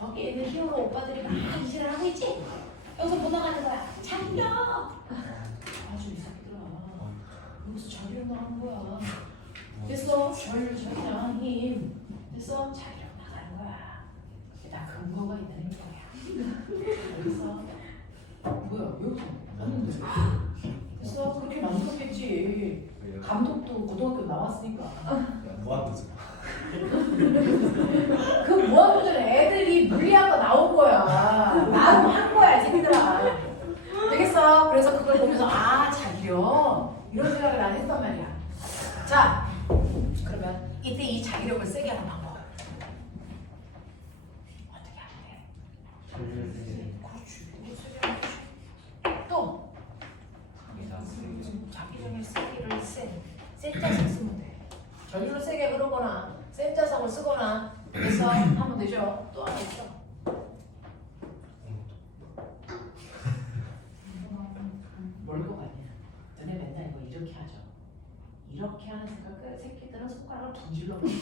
거기에 있는 히어로 오빠들이 막 이질을 하고 있지? 여기서 뭐 나가는 거야? 자기력! 아주 이상하더라. 여기서 자기력 나가는 거야. 됐어? 자기장 힘. 됐어? 자기력 나가는 거야. 나 근거가 있는 거야. 여기서 뭐야? 여기서 왔는데. 됐어? 그렇게 만들었겠지. 감독도 고등학교 나왔으니까. 무한도전. 그 무한도전 애들이 물리학과 나온 거야. 나도 한 거야, 이 새끼들아. 되겠어? 그래서 그걸 보면서 아, 자기력 이런 생각을 안 했단 말이야. 자, 그러면 이때 이 자기력을 세게 하는 방법 어떻게 하면 돼? 그렇지. 이거 세게 하면 되지. 또 센 자석 쓰면 돼. 전류를 세게 흐르거나 센 자석을 쓰거나 해서 하면 되죠. 또 하나 있어. 뭘 그거 아니야. 너네 맨날 이거 이렇게 하죠. 이렇게 하는 새끼들은 손가락을 던질러 버려.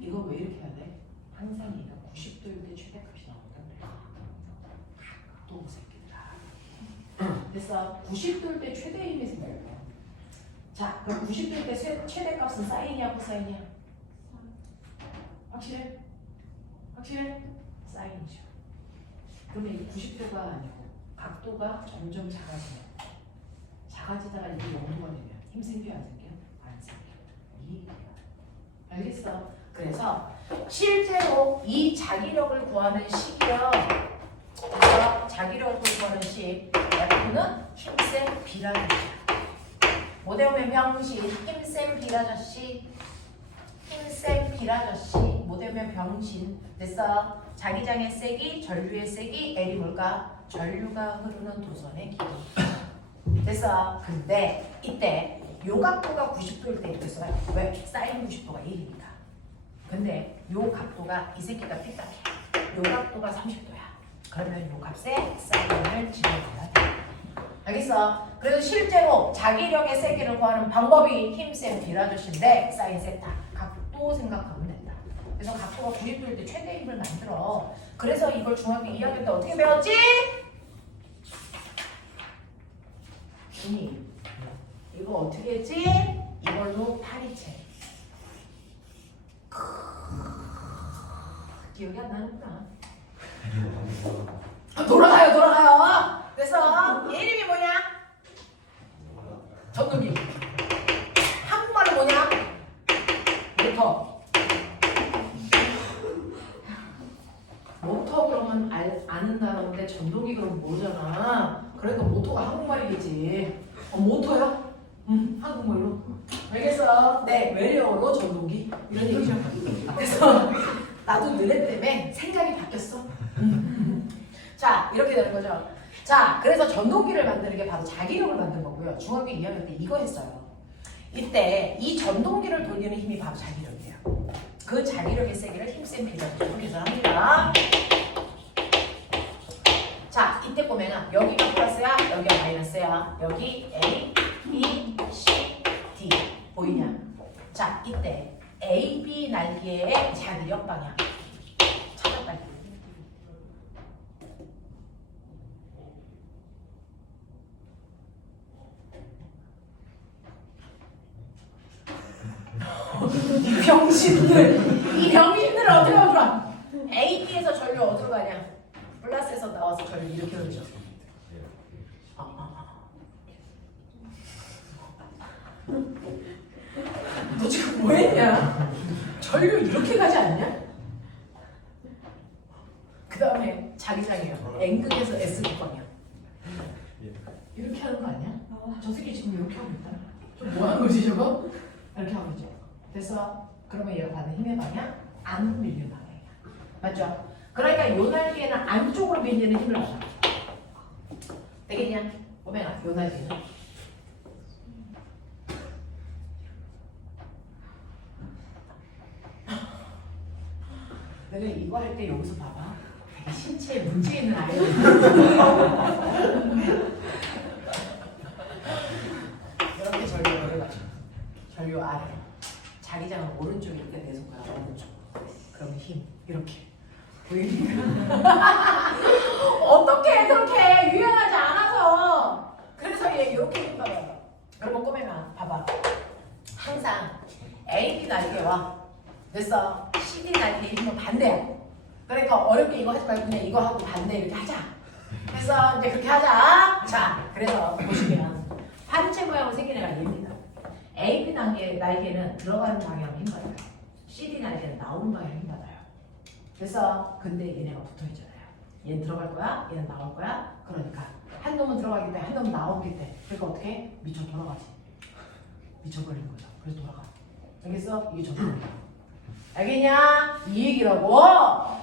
이거 왜 이렇게 해야 돼? 항상 얘가 90도일 때 최대값이 나오니까 그래. 또 새끼들아. 그래서 90도일 때 최대 힘이 생겨요. 자, 그럼 90도일 때 최대값은 사인이야, 코사인이야? 확실해? 확실해? 사인이죠. 그러면 이 90도가 아니고 각도가 점점 작아지다가 이게 0도가 되면 힘 생겨 안 생겨? 안 생겨. 이 얘기야. 알겠어? 그래서 실제로 이 자기력을 구하는 식이요. 그래서 자기력을 구하는 식 F는 힘센 비라저씨. 뭐 되면 병신 힘센 비라저씨. 힘센 비라저씨. 뭐 되면 병신. 됐어? 자기장의 세기, 전류의 세기, L이 뭘까? 전류가 흐르는 도선의 길이. 됐어? 근데 이때 요 각도가 90도일 때 이렇게 써요. 왜? 사인 90도가 1이니까. 근데 요 각도가 이 새끼가 삐딱해. 요 각도가 30도야. 그러면 요 값에 사인을 집어넣어야 돼. 알겠어? 그래서 실제로 자기력의 세기를 구하는 방법이 힘센 비라저씨인데 사인 세타. 각도 생각하면 된다. 그래서 각도가 90도일 때 최대 힘을 만들어. 그래서 이걸 중학교 2학년 때 어떻게 배웠지? 이거 어떻게 했지? 이걸로 파리채. 기억이 안 나는구나. 돌아가요. 그래서 얘 이름이 뭐냐? 전동기. 한국말로 뭐냐? 모터. 모터 그러면 아는 단어인데 전동기 그러면 모르잖아. 그러니까 모터가 한국말이겠지. 모터야? 한국말로. 알겠어? 네, 외래어로 전동기 이런 얘기죠. 그래서 나도 너네 때문에 생각이 바뀌었어. 자, 이렇게 되는 거죠. 자, 그래서 전동기를 만드는 게 바로 자기력을 만든 거고요. 중학교 2학년 때 이거 했어요. 이때 이 전동기를 돌리는 힘이 바로 자기력이에요. 그 자기력의 세기를 힘센 비라고 계산합니다. 자, 이때 보면은 여기가 플러스야, 여기가 마이너스야. 여기 A, B, C, D 보이냐? 자, 이때 A, B 날개의 자기력 방향 찾았다. 이 병신들 어디로 들어? A, B에서 전류 어디로 가냐? 플러스에서 나와서 전류 이렇게 흐르죠. 너 지금 뭐 했냐? 전류 이렇게 가지 않냐? 그 다음에 자기장이에요. N극에서 S극 방향. 이렇게 하는 거 아니야? 저 새끼 지금 이렇게 하고 있다. 좀 뭐 하는 거지 저거? 이렇게 하고 있죠. 됐어? 그러면 얘가 받는 힘의 방향 안 밀리는 방향이야. 맞죠? 그러니까 요 날개는 안쪽으로 밀리는 힘을 받아. 되겠냐? 오메가 요 날개는 내가 이거 할 때 여기서 봐봐. 되게 신체에 문제 있는 아이들. 이렇게 전류를 내려가죠. 전류 아래. 자기장은 오른쪽에 이렇게 내서 가요. 오른쪽. 그럼 힘 이렇게. 보이니까. 어떻게 그렇게 유연하지 않아서. 그래서 얘 이렇게 힘 받아요. 여러분 꼬매면 봐봐. 항상 A, B 날개와 됐어. CD 날개 힘은 반대야. 그러니까 어렵게 이거 하지 말고 그냥 이거 하고 반대 이렇게 하자. 그래서 이제 그렇게 하자. 자, 그래서 보시면 파리채 모양으로 생긴 애가 얘입니다. A, B 날개는 들어가는 방향 힘 받아요. CD 날개는 나오는 방향 힘 받아요. 그래서 근데 얘네가 붙어 있잖아요. 얘는 들어갈 거야, 얘는 나올 거야. 그러니까 한 놈은 들어가기 때문에 한 놈은 나오기 때문에. 그러니까 어떻게? 미쳐 돌아가지. 미쳐버리는 거죠. 그래서 돌아가. 알겠어? 이게 전동기야. 알겠냐? 이 얘기라고.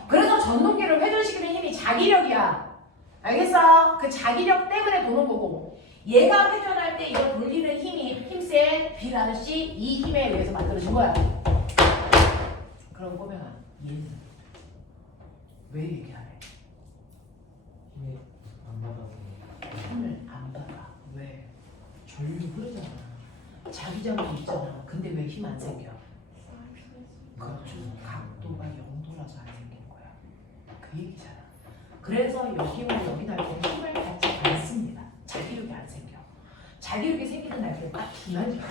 그래서 전동기를 회전시키는 힘이 자기력이야. 알겠어? 그 자기력 때문에 도는 거고 얘가 회전할 때 이거 돌리는 힘이 힘 힘센 B라는 C 이 힘에 의해서 만들어진 거야. 그럼 꼬맹아 얘는 왜 얘기 안 해? 힘이 안 받아서. 힘을 안 받아. 왜? 전류 흐르잖아. 자기장도 있잖아. 근데 왜 힘 안 생겨? 그렇죠. 각도가 0도라서 안 생긴 거야. 그 얘기잖아. 그래서 여기와 여기 날개는 힘을 받지 않습니다. 자기력이 안 생겨. 자기력이 생기는 날개는 딱 두 날개야.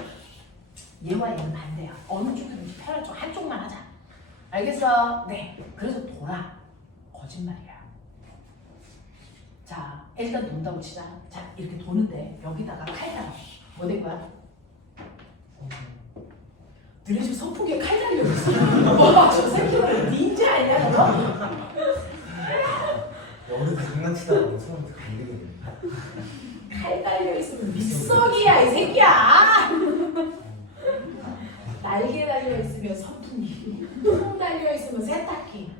얘와 얘는 반대야. 어느 쪽이든지 편한 쪽 한쪽만 하자. 알겠어? 네. 그래서 돌아. 거짓말이야. 자, 일단 돈다고 치자. 자, 이렇게 도는데 여기다가 칼 달아. 뭐 된 거야? 너네 집 선풍기에 칼 달려 있어. 저 새끼는 닌자 아니야, 너? 어디서 장난치다가 무서워서 걸리거든. 칼 달려 있으면 믹서기야, 이 새끼야. 날개 달려 있으면 선풍기, 콩 달려 있으면 세탁기.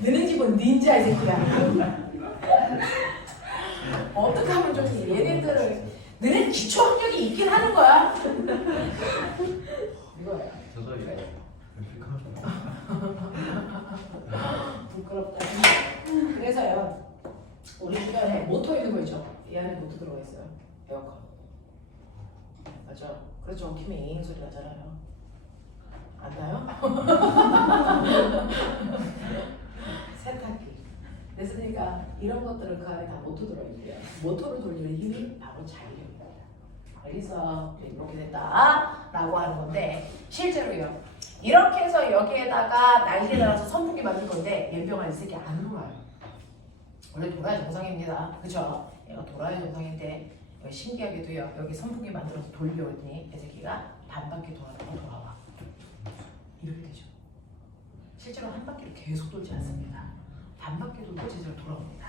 너네 집은 닌자, 이 새끼야. 어떻게 하면 좋지? 얘네들을 너네 기초 학력이 있긴 하는 거야. 이거야. 저도 이거 부끄럽다. 그래서요, 우리 주변에 모터 있는 거 있죠? 이 안에 모터 들어가 있어요. 에어컨. 맞죠? 그렇죠. 키면 잉 소리 나잖아요. 안 나요? 세탁기. 됐으니까 이런 것들은 그 안에 다 모터 들어있고요. 모터를 돌리는 힘이 바로 자기력입니다. 알겠어? 이렇게 된다 라고 하는 건데 실제로요. 이렇게 해서 여기에다가 날개 달아서 선풍기 만들 건데 연병아 이 새끼 안 돌아요. 원래 돌아야 정상입니다. 그쵸? 얘가 돌아야 정상인데 신기하게도요. 여기 선풍기 만들어서 돌려오니 이 새끼가 반바퀴 돌아가고 돌아와. 이렇게 되죠. 실제로 한 바퀴를 계속 돌지 않습니다. 반바퀴 돌고 제대로 돌아옵니다.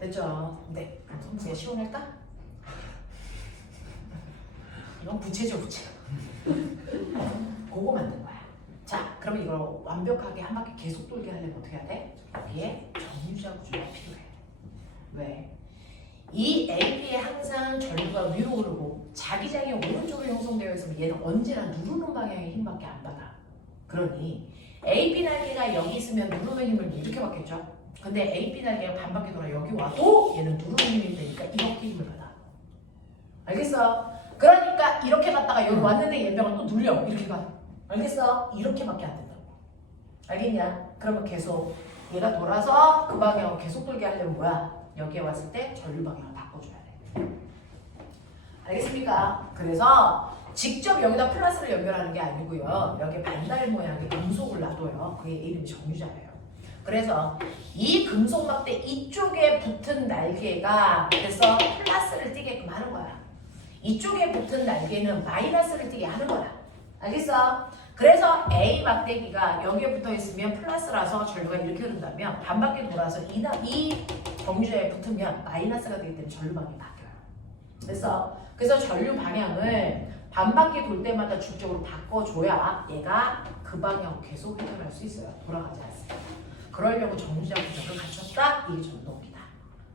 됐죠? 네. 그럼 선풍기가 시원할까? 이건 부채죠, 부채. 그거 만든 거야. 자, 그러면 이걸 완벽하게 한 바퀴 계속 돌게 하려면 어떻게 해야 돼? 여기에 정유자 구조가 필요해. 왜? 이 AP에 항상 전류가 위로 오르고 자기장이 오른쪽으로 형성되어 있으면 얘는 언제나 누르는 방향의 힘밖에 안 받아. 그러니 AP 날개가 여기 있으면 누르는 힘을 이렇게 받겠죠? 근데 AP 날개가 반바퀴 돌아 여기 와도 얘는 누르는 힘이 되니까 이렇게 힘을 받아. 알겠어? 그러니까 이렇게 갔다가 여기 왔는데 얘병을 또 눌려. 이렇게 가. 알겠어? 이렇게밖에 안 된다고. 알겠냐? 그러면 계속 얘가 돌아서 그 방향으로 계속 돌게 하려면 뭐야? 여기에 왔을 때 전류 방향을 바꿔줘야 돼. 알겠습니까? 그래서 직접 여기다 플러스를 연결하는 게 아니고요. 여기 반달 모양의 금속을 놔둬요. 그게 이름이 정유자예요. 그래서 이 금속 막대 이쪽에 붙은 날개가 그래서 플러스를 띄게끔 하는 거야. 이쪽에 붙은 날개는 마이너스를 띄게 하는 거야. 알겠어? 그래서 A 막대기가 여기에 붙어 있으면 플러스라서 전류가 이렇게 흐른다면 반바퀴 돌아서 이 정유자에 붙으면 마이너스가 되기 때문에 전류 방향이 바뀌어요. 그래서 전류 방향을 반바퀴 돌 때마다 주적으로 바꿔줘야 얘가 그 방향으로 계속 회전할 수 있어요. 돌아가지 않습니다. 그러려고 정유자 구조를 갖췄다? 이게 전동기다.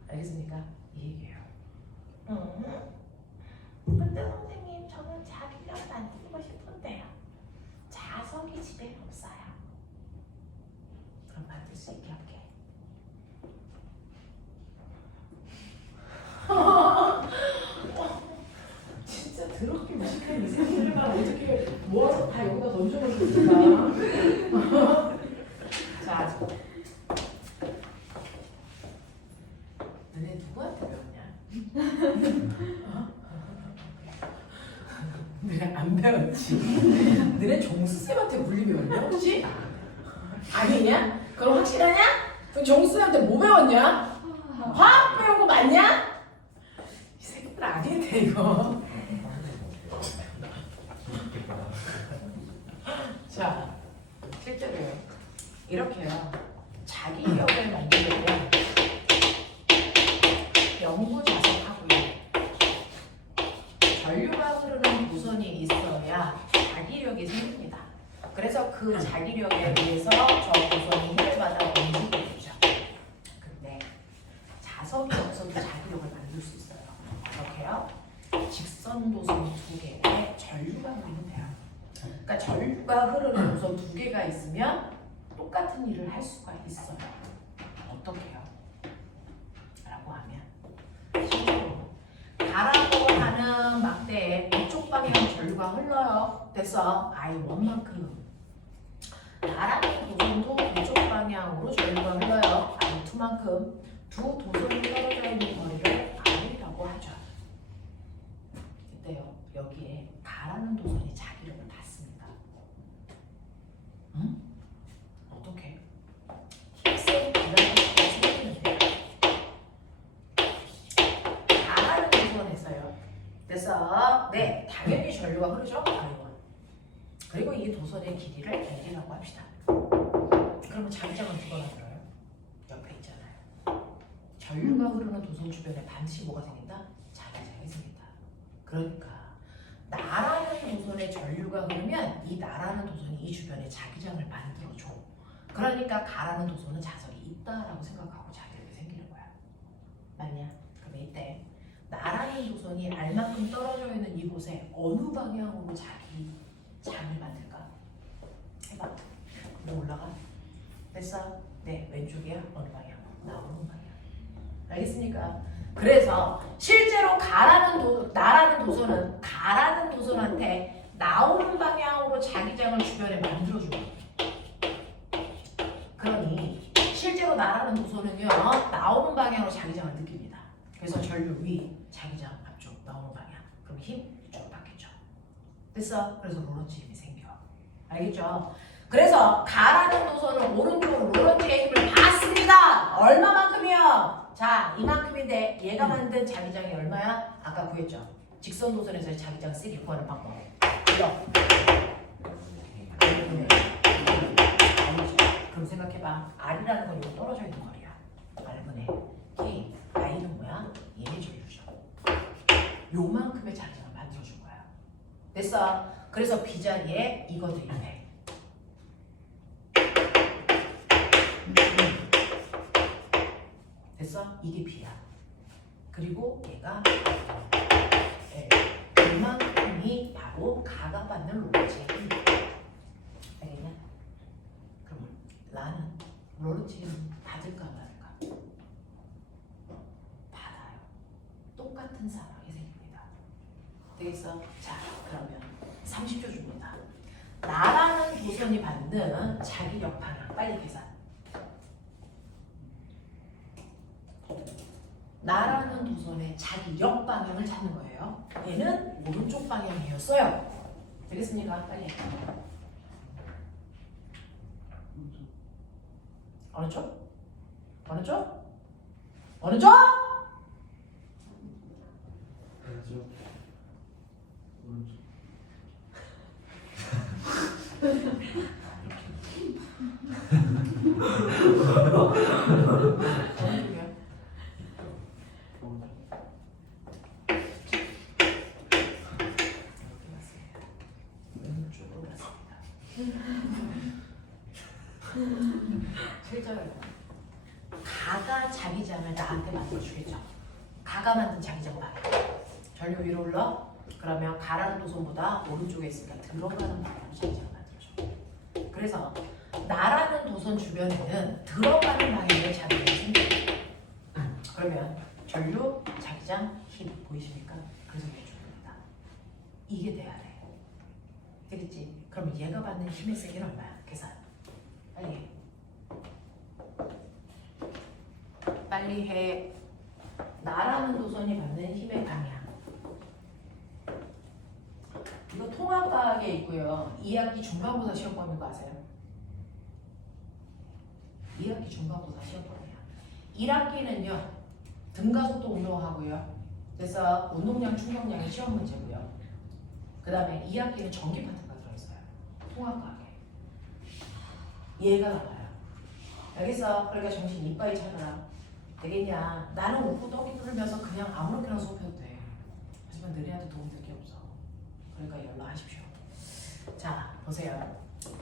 알겠습니까? 이 얘기예요. 근데 선생님 저는 자기가 만들고 싶은데요. 자석이 집에 없어요. 그럼 만들 수 있게 할게. 진짜 더럽게 무식한 이 새끼들만 어떻게 모아서 다 여기다 던져놓고 있을까? 자, 너네 누구한테 배웠냐? 너네 안 배웠지? 너네 종수쌤한테 물리 배웠냐 혹시? 아니냐? 그럼 확실하냐? 그럼 종수쌤한테 뭐 배웠냐? 화학 배운 거 맞냐? 이 새끼들 아닌데 이거. 자, 실제로요. 이렇게요. 자기 력을 만들려면 연구 자석하고요. 전류가 흐르는 구선이 있어야 자기력이 생깁니다. 그래서 그 자기력에 의해서 저 구선이 힘을 받아 움직여주죠. 근데 자석이 없어도 자기력을 만들 수 있어요. 어떻게요? 직선 도선 두 개에 전류가 흐르면 돼요. 그러니까 전류가 흐르는 도선 두 개가 있으면 똑같은 일을 할 수가 있어요. 어떻게요? 라고 하면 실제로 가라고 하는 막대에 이쪽 방향 전류가 흘러요. 됐어. I1만큼. 나라는 도선도 이쪽 방향으로 전류가 흘러요. I2만큼. 두 도선이 떨어져 있는 거리를 I라고 하죠. 이때요. 여기에 가라는 도선이 자기력을 받습니다. 응? 어떻게? 힘센 기관이 생기는데 가라는 도선에서요. 그래서 네, 당연히 전류가 흐르죠. I1. 그리고 이 도선의 길이를 L이라고 합시다. 그러면 자기장은 누가 만들어요? 옆에 있잖아요. 전류가 흐르는 도선 주변에 반드시 뭐가 생긴다? 자기장이 생긴다. 그러니까 나라는 도선에 전류가 흐르면 이 나라는 도선이 이 주변에 자기장을 만들어줘. 그러니까 가라는 도선은 자석이 있다라고 생각하고 자기력이 생기는 거야. 맞냐? 그럼 이때 나라는 도선이 R만큼 떨어져 있는 이곳에 어느 방향으로 장을 만들까? 해봐. 너 올라가. 됐어? 네, 왼쪽이야. 어느 방향? 나오는 방향. 알겠습니까? 그래서 실제로 나라는 도선은 가라는 도선한테 나오는 방향으로 자기장을 주변에 만들어줘요. 그러니 실제로 나라는 도선은요, 나오는 방향으로 자기장을 느낍니다. 그래서 전류 위, 자기장 앞쪽 나오는 방향. 그럼 힘 이쪽으로 바뀌죠. 됐어? 그래서 로런츠 힘이 생겨. 알겠죠? 그래서 가라는 도선은 오른쪽으로 로런츠의 힘을 받습니다. 얼마만큼이요? 자, 이만큼인데 얘가 만든 자기장이 얼마야? 아까 구했죠? 직선 도선에서 자기장 쓰기 구하는 방법. 이거. 그럼 생각해봐. R이라는 건 이거 떨어져 있는 거리야. R분의 K. I는 뭐야? 얘의 전류죠. 요만큼의 자기장을 만들어준 거야. 됐어? 그래서 B자리에 이거 대입해. 됐어? 이게 B야. 그리고 얘가 L. 이만큼이 바로 가가 받는 로런츠의 힘. 알겠냐? 그럼 나는 로런츠 힘 받을까 말까? 받아요. 똑같은 상황이 생깁니다. 되겠어? 자, 그러면 30초 줍니다. 나라는 도선이 받는 자기력 방향. 빨리 계산. 나라는 도선의 자기력 방향을 찾는 거예요. 얘는 오른쪽 방향이었어요. 되겠습니까? 빨리. 어느 쪽? 어느 쪽? 어느 쪽? 왼쪽. 오른쪽. 어느 쪽이야? 왼쪽으로 갔습니다. 실제로 가가 자기장을 나한테 만들어주겠죠. 가가 만든 자기장 방향. 전류 위로 올라. 그러면 가라는 도선보다 오른쪽에 있으니까 들어가는 방향으로 자기장을 만들어줘. 그래서 나라는 도선 주변에는 들어가는 방향의 자기장이 생겨요. 그러면 전류, 자기장, 힘 보이십니까? 그래서 왼쪽입니다. 이게 돼야 돼. 되겠지? 그럼 얘가 받는 힘의 세기는 얼마야? 계산. 빨리 해. 나라는 도선이 받는 힘의 방향. 이거 통합과학에 있고요. 2학기 중간고사 시험범인 거 아세요? 2학기 중간고사 시험범이야. 1학기는요. 등가속도 운동하고요. 그래서 운동량, 충격량이 시험 문제고요. 그 다음에 2학기는 전기 파트가 들어있어요. 통합과학에. 얘가 나와요. 알겠어? 그러니까 정신 이빨이 차더라. 되겠냐? 나는 웃고 떡이 뚫으면서 그냥 아무렇게나 수업해도 돼. 하지만 너희한테 도움될 게 없어. 그러니까 연락하십시오. 자, 보세요.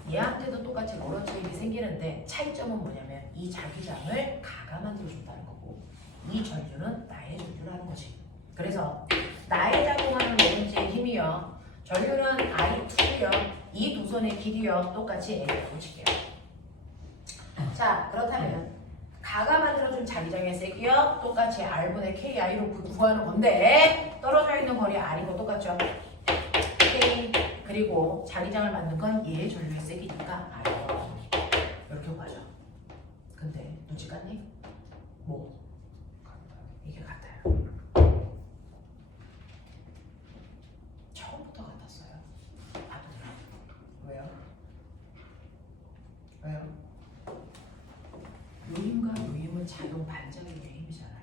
얘한테도 똑같이 로런츠 힘이 생기는데 차이점은 뭐냐면 이 자기장을 가가 만들어준다는 거고 이 전류는 나의 전류라는 거지. 그래서 나의 작용하는 로런츠의 힘이요. 전류는 I2요. 이 도선의 길이요. 똑같이 A라고 칠게요. 자, 그렇다면 가가 만들어준 자기장의 세기요. 똑같이 R분의 KI로 구하는 건데 떨어져 있는 거리 R이고 똑같죠? K 그리고 자기장을 만든 건 얘의 전류의 세기니까 R이고 이렇게 구하죠. 근데 눈치 깠니? 뭐? 이게 같아요. 처음부터 같았어요. 봐도요. 왜요? 왜요? 요임과 요임은 작용 반작용의 힘이잖아요.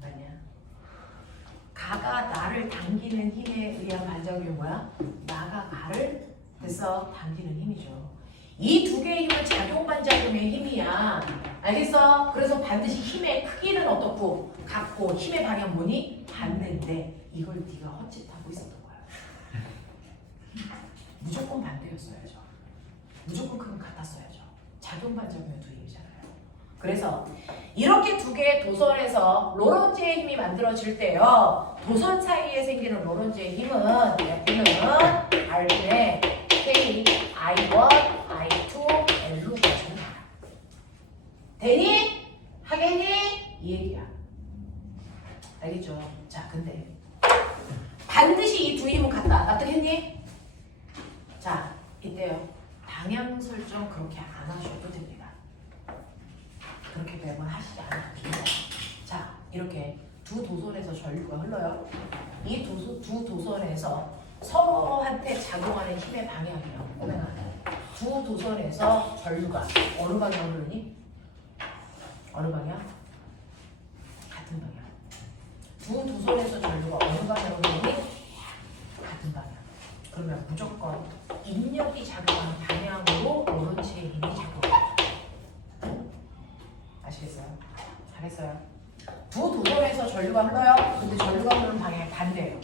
맞냐? 가가 나를 당기는 힘에 의한 반작용이 뭐야? 나가 가를 됐어 당기는 힘이죠. 이 두 개의 힘은 작용 반작용의 힘이야. 알겠어? 그래서 반드시 힘의 크기는 어떻고 같고 힘의 방향 뭐니? 반대인데 이걸 네가 헛짓하고 있었던 거야. 무조건 반대였어야죠. 무조건 크면 같았어야죠. 작용 반작용의 두 힘이잖아요. 그래서 이렇게 두 개의 도선에서 로런츠의 힘이 만들어질 때요. 도선 사이에 생기는 로런츠의 힘은 R분의 K, I1, I2, L로 구해줍니다. 되니? 하겠니? 이 얘기야. 알겠죠? 자, 근데 반드시 이 두 힘은 같다. 납득했니? 자, 이때요. 방향 설정 그렇게 안 하셔도 됩니다. 그렇게 매번 하시지 않아도 됩니다. 자, 이렇게 두 도선에서 전류가 흘러요. 이 두 도선에서 서로한테 작용하는 힘의 방향이요. 두 도선에서 전류가 어느 방향으로 흐르니? 어느 방향? 같은 방향. 두 도선에서 전류가 어느 방향으로 흐르니? 같은 방향. 그러면 무조건 인력이 작용하는 방향으로 로런츠의 힘이 작용합니다. 아시겠어요? 잘했어요. 두 도선에서 전류가 흘러요. 근데 전류가 흐르는 방향이 반대예요.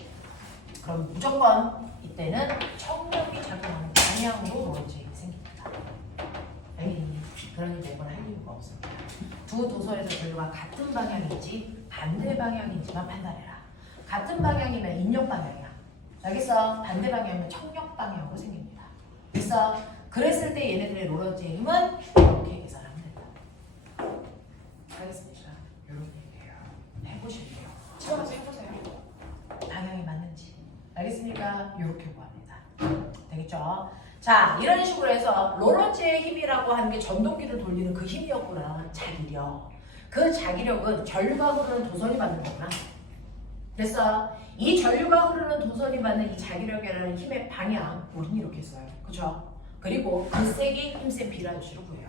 그럼 무조건 이때는 청력이 작용하는 방향으로 로런츠의 힘이 생깁니다. 알겠니? 그러니 매번 할 이유가 없습니다. 두 도선에서 전류가 같은 방향인지 반대 방향인지만 판단해라. 같은 방향이면 인력 방향이야. 알겠어? 반대 방향이면 청력 방향으로 생깁니다. 그래서 그랬을 때 얘네들의 로런츠의 힘은 이렇게 계산하면 된다. 알겠습니까? 이런 얘기예요. 해보실게요. 집어가서 해보세요. 방향이 맞는지. 알겠습니까? 이렇게 구합니다. 되겠죠? 자, 이런 식으로 해서 로런츠의 힘이라고 하는 게 전동기를 돌리는 그 힘이었구나. 자기력. 그 자기력은 전류가 흐르는 도선이 받는 거구나. 그래서 이 전류가 흐르는 도선이 받는 이 자기력이라는 힘의 방향 우리는 이렇게 써요. 그죠? 그리고 그 세기 힘센 비라지로 구해요.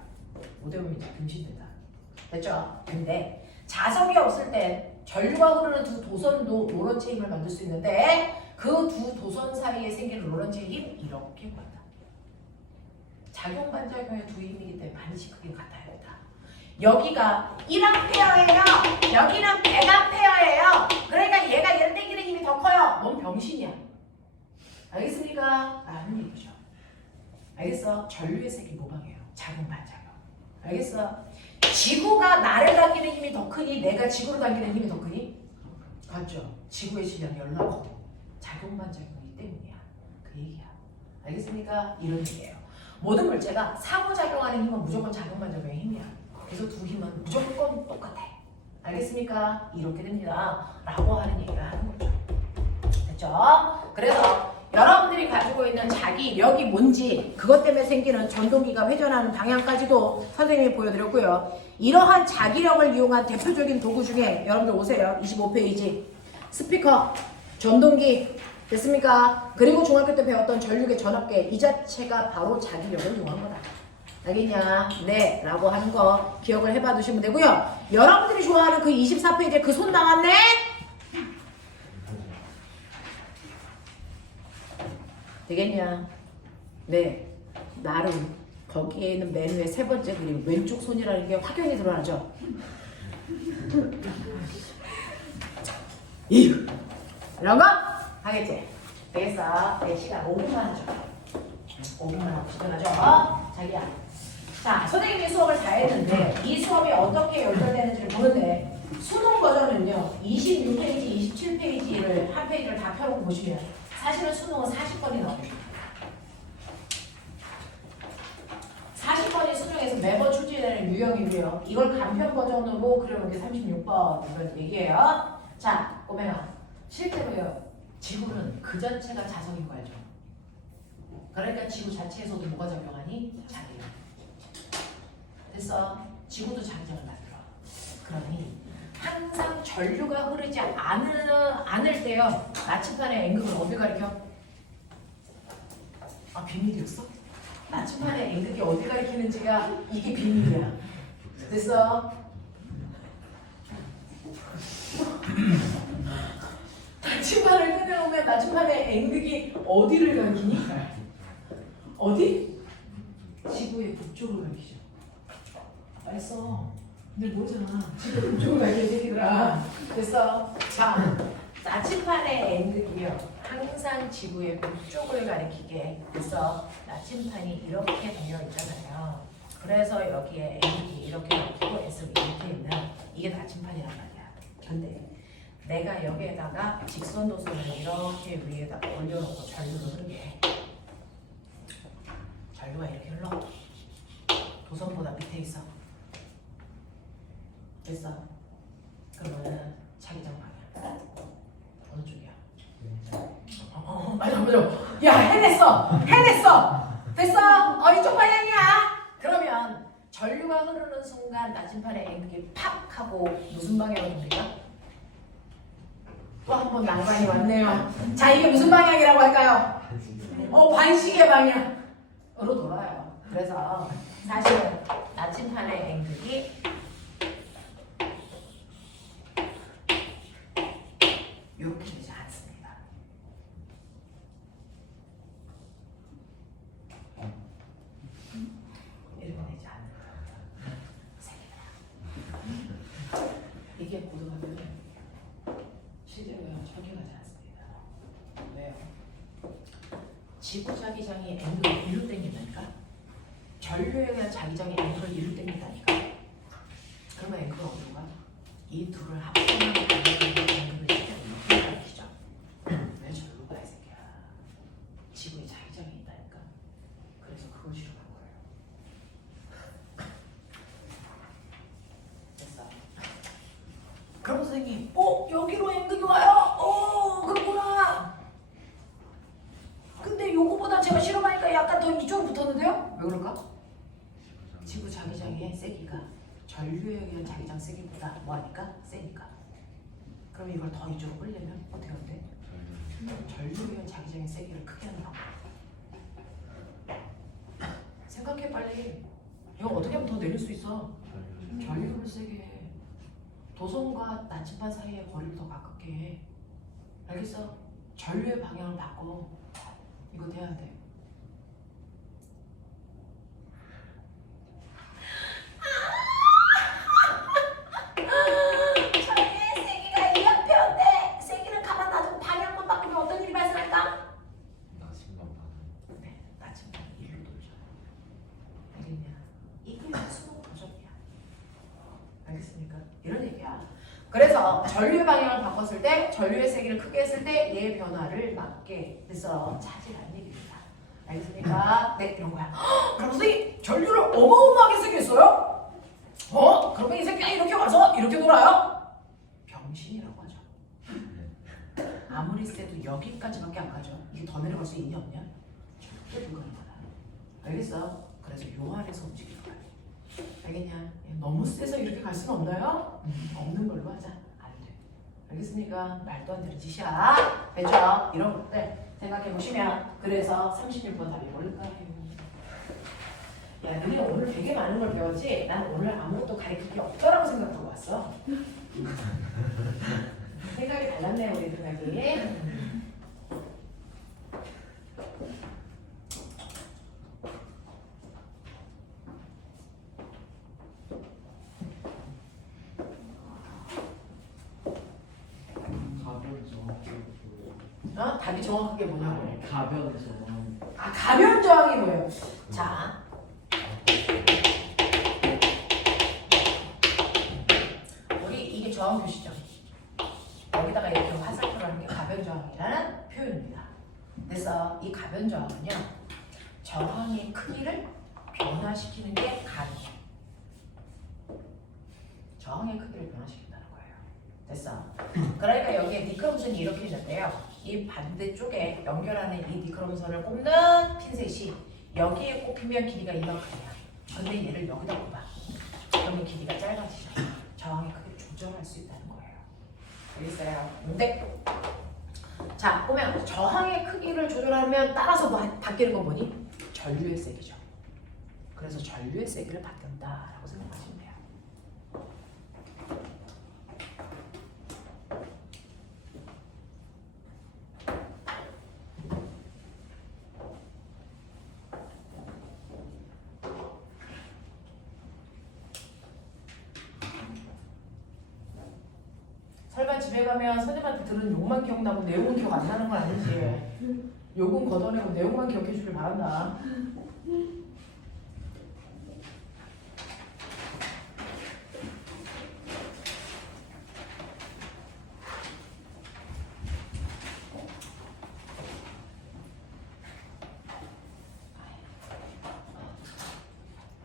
5대5면 이제 금신된다. 됐죠? 근데 자석이 없을 땐 전류가 흐르는 두 도선도 로런츠의 힘을 만들 수 있는데 그 두 도선 사이에 생기는 로런츠의 힘 이렇게 구한다. 작용 반작용의 두 힘이기 때문에 반드시 크게 같아야 된다. 여기가 1A예요. 여기는 100A예요. 그러니까 얘가 얘를 당기는 힘이 더 커요. 넌 병신이야. 알겠습니까? 라는 얘기죠. 알겠어? 전류의 색이 모방이에요. 작용 반작용. 알겠어? 지구가 나를 당기는 힘이 더 크니 내가 지구를 당기는 힘이 더 크니? 맞죠? 지구의 질량이 얼마나 커? 작용 반작용이기 때문이야. 그 얘기야. 알겠습니까? 이런 얘기예요. 모든 물체가 상호작용하는 힘은 무조건 작용 반작용의 힘이야. 그래서 두 힘은 무조건 똑같아. 알겠습니까? 이렇게 됩니다. 라고 하는 얘기를 하는 거죠. 됐죠? 그래서 여러분들이 가지고 있는 자기력이 뭔지 그것 때문에 생기는 전동기가 회전하는 방향까지도 선생님이 보여드렸고요. 이러한 자기력을 이용한 대표적인 도구 중에 여러분들 오세요. 25페이지 스피커, 전동기 됐습니까? 그리고 중학교 때 배웠던 전류계 전압계 이 자체가 바로 자기력을 이용한 거다. 알겠냐? 네 라고 하는 거 기억을 해봐 두시면 되고요. 여러분들이 좋아하는 그 24페이지에 그 손 나왔네? 되겠냐? 네, 나름 거기에 있는 메뉴의 세 번째 그림 왼쪽 손이라는 게 확연히 드러나죠? 이런 거 하겠지? 되겠어? 네, 시간 5분만 하죠. 5분만 하고 시작하죠? 자기야. 자, 선생님이 수업을 다 했는데 이 수업이 어떻게 연결되는지를 보는데 수능 버전은요 26페이지, 27페이지를 한 페이지를 다 펴놓고 보시면 사실은 수능은 40번이 나옵니다. 40번이 수능에서 매번 출제되는 유형이고요. 이걸 간편 버전으로 그려놓은 게 36번 이런 얘기예요. 자, 꼬맹아. 실제로요. 지구는 그 자체가 자성인 거 알죠? 그러니까 지구 자체에서도 뭐가 작용하니? 자기력. 됐어. 지구도 자기력을 만들어. 그러니 항상 전류가 흐르지 않을 때요. 나침반의 N극을 어디 가리켜? 아, 비밀이었어? 나침반의 N극이 어디 가리키는지가 이게 비밀이야. 됐어? 나침반을 꺼내오면 나침반의 N극이 어디를 가리키니? 어디? 지구의 북쪽을 가리키죠. 알았어. 근데 모르잖아. 지구의 북쪽을 가리키는 새끼들아. 됐어? 자, 나침반의 N극이요. 항상 지구의 북쪽을 가리키게. 됐어? 나침반이 이렇게 되어 있잖아요. 그래서 여기에 N극이 이렇게 가리키고 S극이 이렇게 있는 이게 나침반이란 말이야. 근데 내가 여기에다가 직선 도선을 이렇게 위에다 올려놓고 전류를 흐르게. 전류가 이렇게 흘러. 도선보다 밑에 있어. 됐어? 그러면은 자기장 방향. 어느 쪽이야? 맞아. 야, 해냈어! 됐어! 이쪽 방향이야! 그러면 전류가 흐르는 순간 나침반의 N극이 팍 하고 무슨 방향으로 됩니까? 또 한 번 난관이 왔네요. 자, 이게 무슨 방향이라고 할까요? 반시계 방향으로 돌아요. 그래서 사실은 나침반의 N극이 이렇게 되지 않습니다. 이렇게 되지 않는다. 이게 고등학교는 실제로요 저렇게 가지 않습니다. 왜요? 지구 자기장이 N극을 이루 땡긴다니까? 전류에 대한 자기장이 N극을 이루 땡긴다니까? 그러면 N극은 어디로 가? 이 둘을 합성하는 N극을 이렇게 가리키죠. 왜 절로 가, 이 새끼야? 지구에 자기장이 있다니까? 그래서 그걸 실험한 거예요. 됐어. 그럼 선생님, 여기로 N극이 와요? 그렇구나. 근데 요거보다 제가 실험하니까 약간 더 이쪽으로 붙었는데요? 왜 그럴까? 지구 자기장의 세기가 전류에 의한 자기장 세기보다 뭐하니까? 세니까. 그럼 이걸 더 이쪽으로 끌려면 어떻게 하면 돼? 전류에 의한 자기장의 세기를 크게 하는 방법. 생각해 빨리. 이거 어떻게 하면 더 내릴 수 있어? 전류를 세게 해. 도선과 나침반 사이의 거리를 더 가깝게 해. 알겠어? 전류의 방향을 바꿔. 이거 돼야 돼. 전류의 세기가 이연표인데 세기를 가만 놔두고 방향만 바꾸면 어떤 일이 발생할까? 나침반 반응. 네, 나침반 일로 돌죠. 알겠냐? 이게 수능 버전이야. 알겠습니까? 이런 얘기야. 그래서 전류의 방향을 바꿨을 때, 전류의 세기를 크게 했을 때 얘의 변화를 막게 해서 차지라는 얘기입니다. 알겠습니까? 네, 이런 거야. 그럼 선생님, 전류를 어마어마하게 세게 했어요? 그러면 이 새끼가 이렇게 와서 이렇게 돌아요? 병신이라고 하죠. 아무리 세도 여기까지밖에 안 가죠. 이게 더 내려갈 수 있냐 없냐? 절대 불가능하다. 알겠어? 그래서 요 안에서 움직이는 거야. 알겠냐? 너무 세서 이렇게 갈 수는 없나요? 없는 걸로 하자. 안 돼. 알겠습니까? 말도 안 되는 짓이야. 됐죠? 이런 것들 생각해 보시면 그래서 36번 답이 뭘까요? 야, 너네 오늘 되게 많은 걸 배웠지? 난 오늘 아무것도 가르칠 게 없다라고 생각하고 왔어. 생각이 달랐네, 우리 생각이. 가변 정확히. 답이 정확하게 뭐냐고. 가변 정확히. 가변 저항이 뭐예요? 자, 우리 이게 안에다가 이렇게 화살표를 하는 게 가변저항이라는 표현입니다. 그래서 이 가변저항은요, 저항의 크기를 변화시키는 게 가능해요. 저항의 크기를 변화시킨다는 거예요. 됐어. 그러니까 여기에 니크롬선이 이렇게 있는데요. 이 반대쪽에 연결하는 이 니크롬선을 꼽는 핀셋이 여기에 꼽히면 길이가 이만큼이야. 근데 얘를 여기다 꼽아. 그러면 길이가 짧아지죠. 저항의 크기를 조절할 수 있다는 거예요. 알겠어요? 근데 자, 보면 저항의 크기를 조절하면 따라서 바뀌는 건 뭐니? 전류의 세기죠. 그래서 전류의 세기를 바꾼다라고 생각하시면 돼요. 설마 집에 가면 선생님한테 들은 욕만 기억나고 내용은 기억 안 나는 건 아니지? 욕은 걷어내고 내용만 기억해 주길 바란다.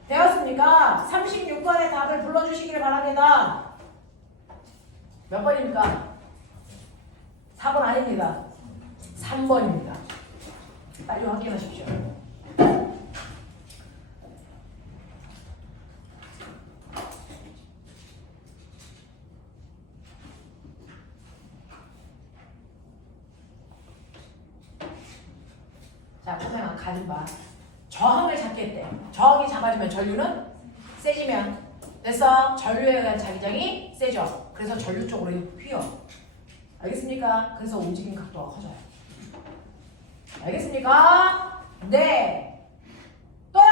되었습니까? 36번의 답을 불러주시길 바랍니다. 몇 번입니까? 4번 아닙니다. 3번입니다. 빨리 확인하십시오. 자, 보면 가진 바. 저항을 잡겠대. 저항이 작아지면 전류는 세지면 됐어. 전류에 대한 자기장이 세죠. 그래서 전류 쪽으로 휘어. 알겠습니까? 그래서 움직임 각도가 커져요. 알겠습니까? 네. 또요.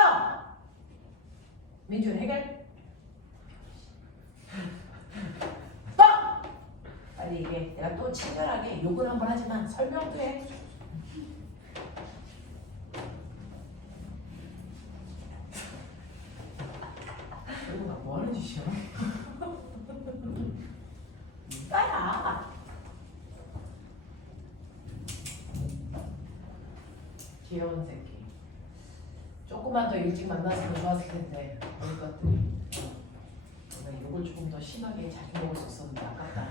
민준 해결. 또. 빨리 이게 내가 또 친절하게 욕은 한번 하지만 설명도 해. 뭐 하는 짓이야? 따라. 귀여운 새끼. 조금만 더 일찍 만났으면 좋았을 텐데. 그럴 것 같더니 내가 욕을 조금 더 심하게 자주 먹을 수 있었는데 아깝다.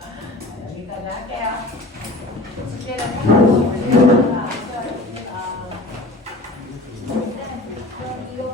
자, 여기까지 할게요. 숙제는 평소에 올려야 합니다. 이거